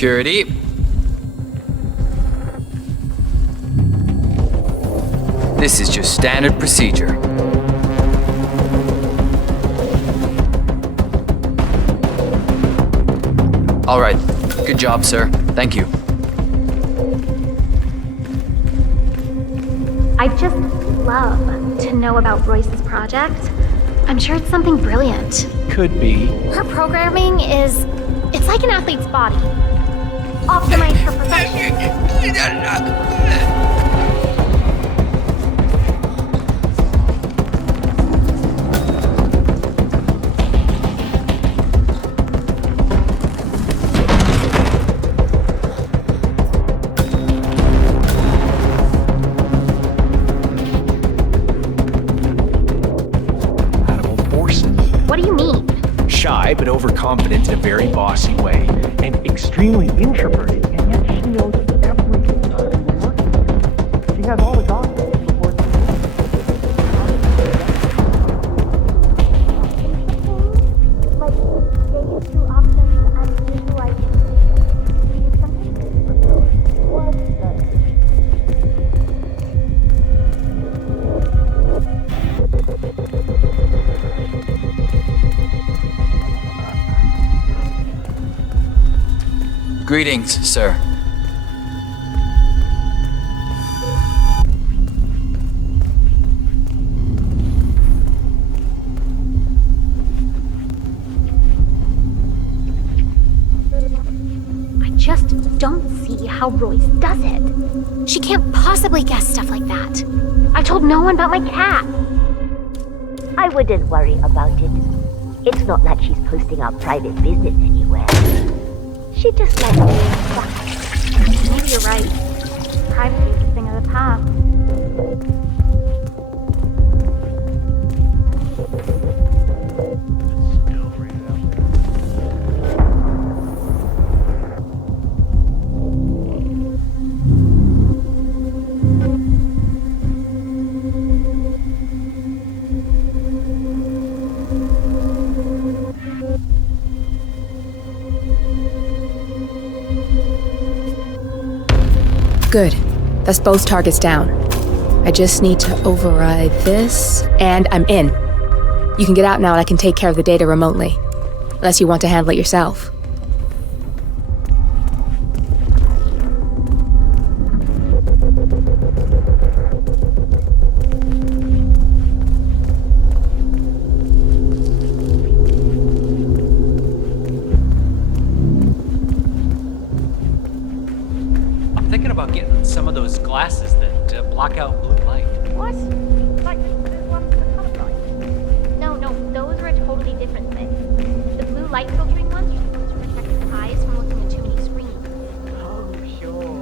Security. This is just standard procedure. All right. Good job, sir. Thank you. I'd just love to know about Royce's project. I'm sure it's something brilliant. Could be. Her programming is... it's like an athlete's body. Optimized for perfection. What do you mean? Shy, but overconfident in a very bossy way. And extremely introverted, and yet she knows everything about who we're working with. She has all the documents before it's Like, gaze through options and visualize Greetings, sir. I just don't see how Royce does it. She can't possibly guess stuff like that. I told no one about my cat. I wouldn't worry about it. It's not like she's posting our private business anywhere. She just likes to Maybe you're right. Privacy is a thing of the past. Good. That's both targets down. I just need to override this, and I'm in. You can get out now and I can take care of the data remotely. Unless you want to handle it yourself. Thinking about getting some of those glasses that block out blue light. What? Like this one's the colorblind. No, those are a totally different thing. The blue light filtering ones are supposed to protect your eyes from looking at too many screens. Oh, sure.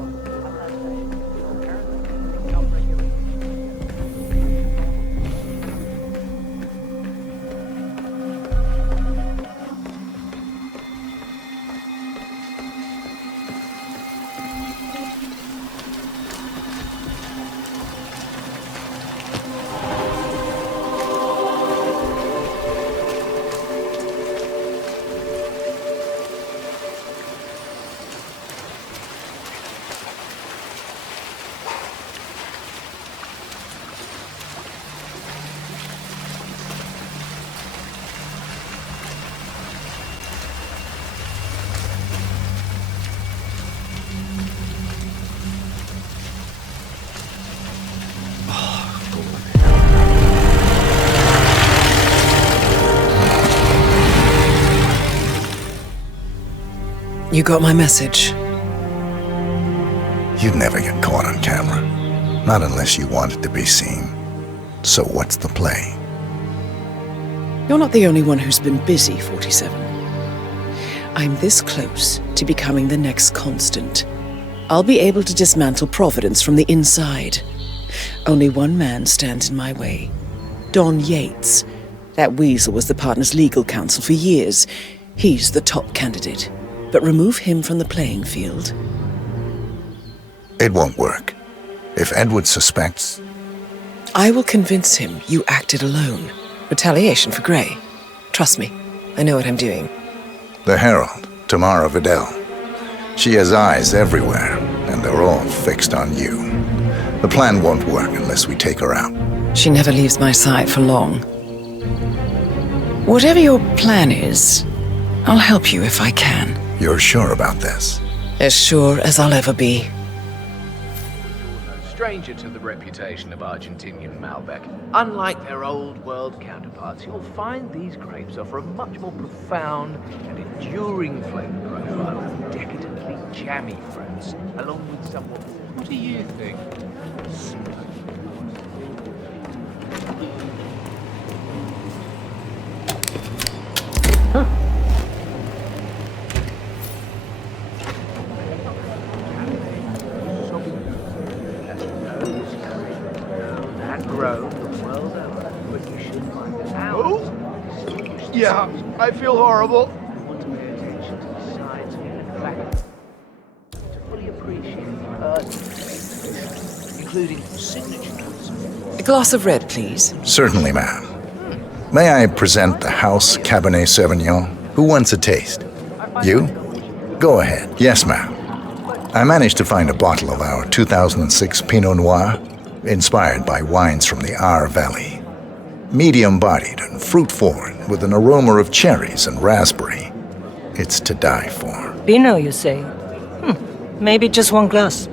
You got my message. You'd never get caught on camera. Not unless you wanted to be seen. So what's the play? You're not the only one who's been busy, 47. I'm this close to becoming the next constant. I'll be able to dismantle Providence from the inside. Only one man stands in my way. Don Yates. That weasel was the partner's legal counsel for years. He's the top candidate. But remove him from the playing field. It won't work. If Edward suspects... I will convince him you acted alone. Retaliation for Gray. Trust me, I know what I'm doing. The Herald, Tamara Vidal. She has eyes everywhere, and they're all fixed on you. The plan won't work unless we take her out. She never leaves my side for long. Whatever your plan is, I'll help you if I can. You're sure about this? As sure as I'll ever be. Stranger to the reputation of Argentinian Malbec. Unlike their old world counterparts, you'll find these grapes offer a much more profound and enduring flavor profile of decadently jammy fruits, along with somewhat... What do you think? Yeah, I feel horrible. Want to pay attention to the sides and the back to fully appreciate the earth, including signature notes. A glass of red, please. Certainly, ma'am. May I present the House Cabernet Sauvignon? Who wants a taste? You? Go ahead. Yes, ma'am. I managed to find a bottle of our 2006 Pinot Noir, inspired by wines from the Our Valley. Medium-bodied and fruit-forward, with an aroma of cherries and raspberry. It's to die for. Pinot, you say? Maybe just one glass.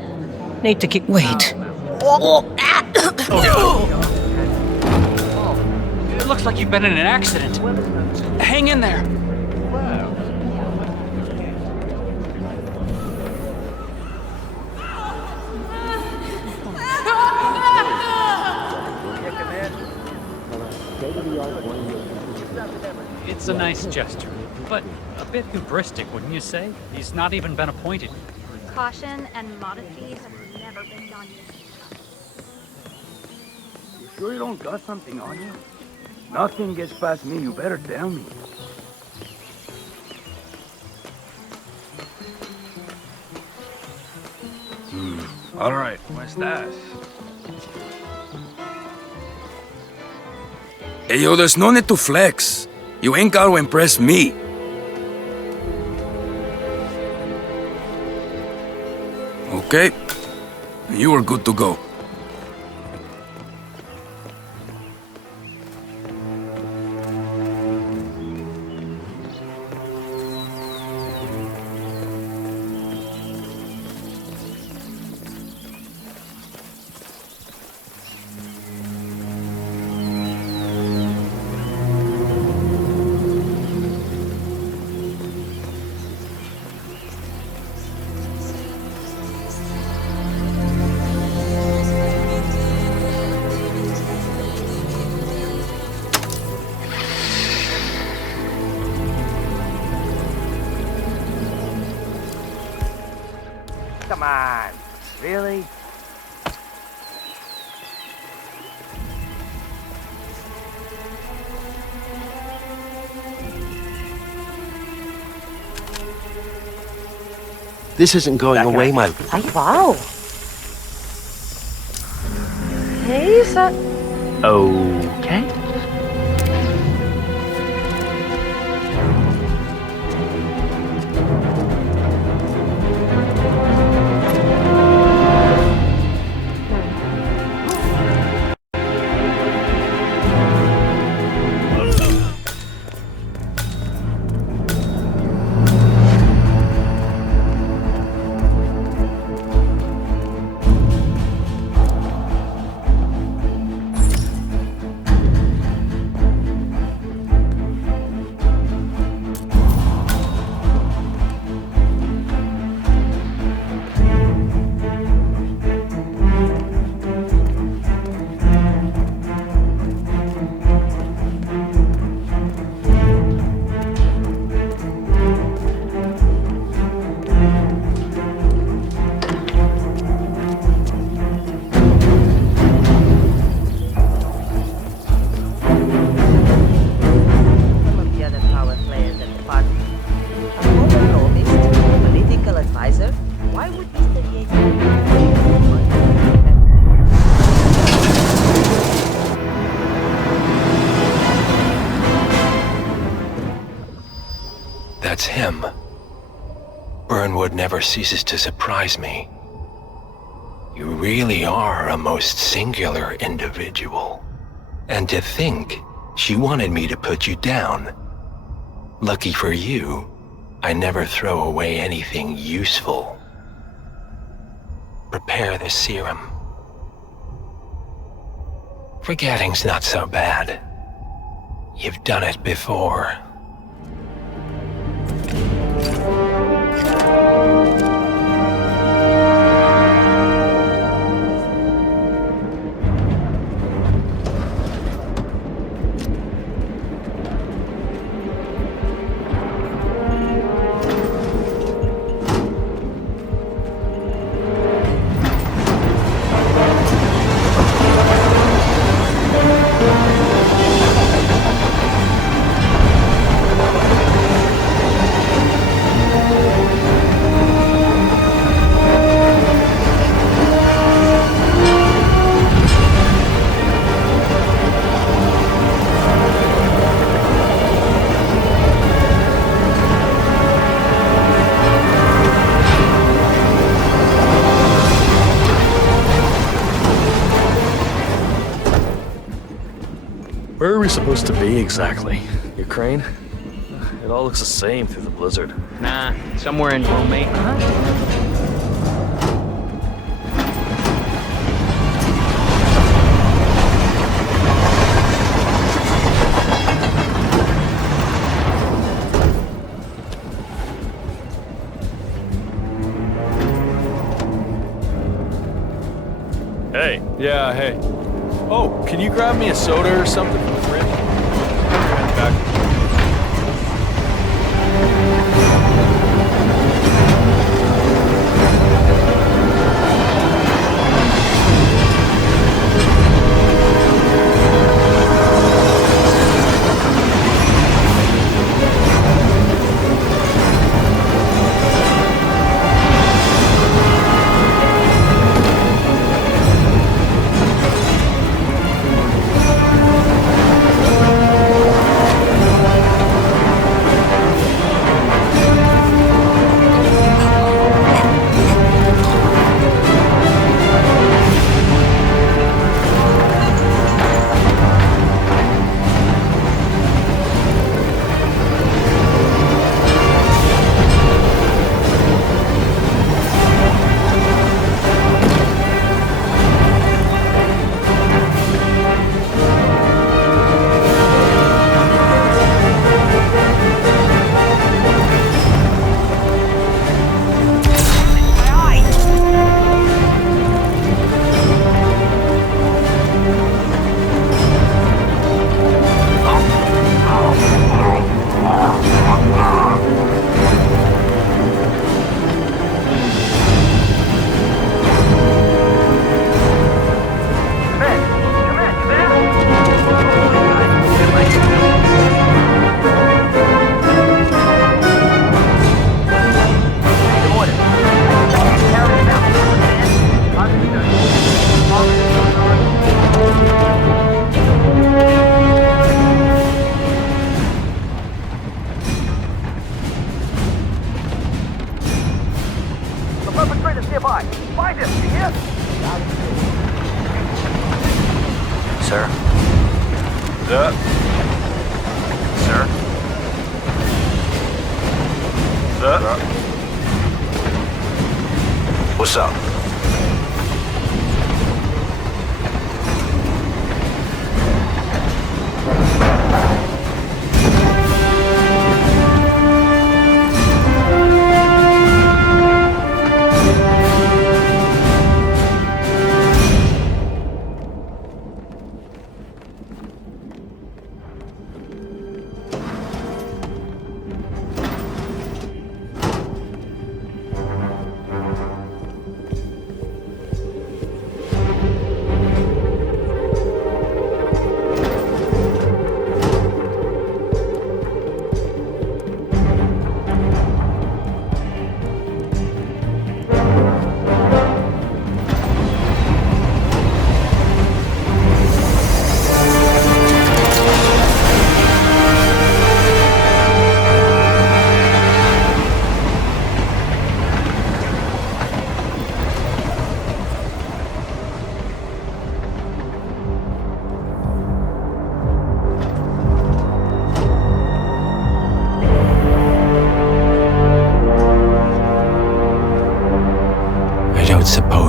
Need to keep... Wait. It looks like you've been in an accident. Hang in there. It's a nice gesture, but a bit hubristic, wouldn't you say? He's not even been appointed. Caution and modesty have never been on you. You sure you don't got something on you? Nothing gets past me, you better tell me. All right, ¿cómo estás? Hey, yo, there's no need to flex. You ain't gotta impress me. Okay, you are good to go. Come on, really? This isn't going away, my... Wow. Hey, sir. Okay. That's him. Burnwood never ceases to surprise me. You really are a most singular individual. And to think she wanted me to put you down. Lucky for you, I never throw away anything useful. Prepare the serum. Forgetting's not so bad. You've done it before. Where are we supposed to be exactly? Ukraine? It all looks the same through the blizzard. Nah, somewhere in Romania. Hey. Yeah, hey. Oh, can you grab me a soda or something from the fridge? Back. Sir? Sir? Sir? What's up?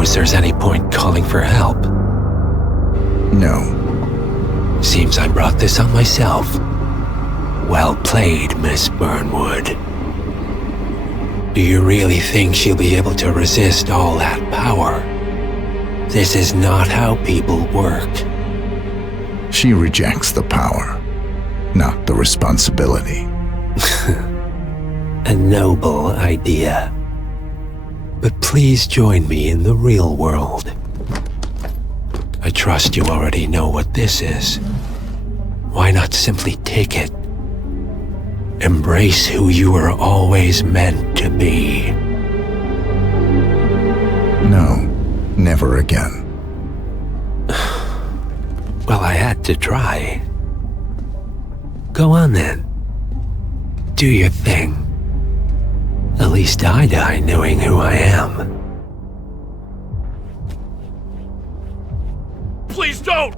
suppose there's any point calling for help? No. Seems I brought this on myself. Well played, Miss Burnwood. Do you really think she'll be able to resist all that power? This is not how people work. She rejects the power, not the responsibility. A noble idea. But please join me in the real world. I trust you already know what this is. Why not simply take it? Embrace who you were always meant to be. No, never again. Well, I had to try. Go on then. Do your thing. At least I die knowing who I am. Please don't!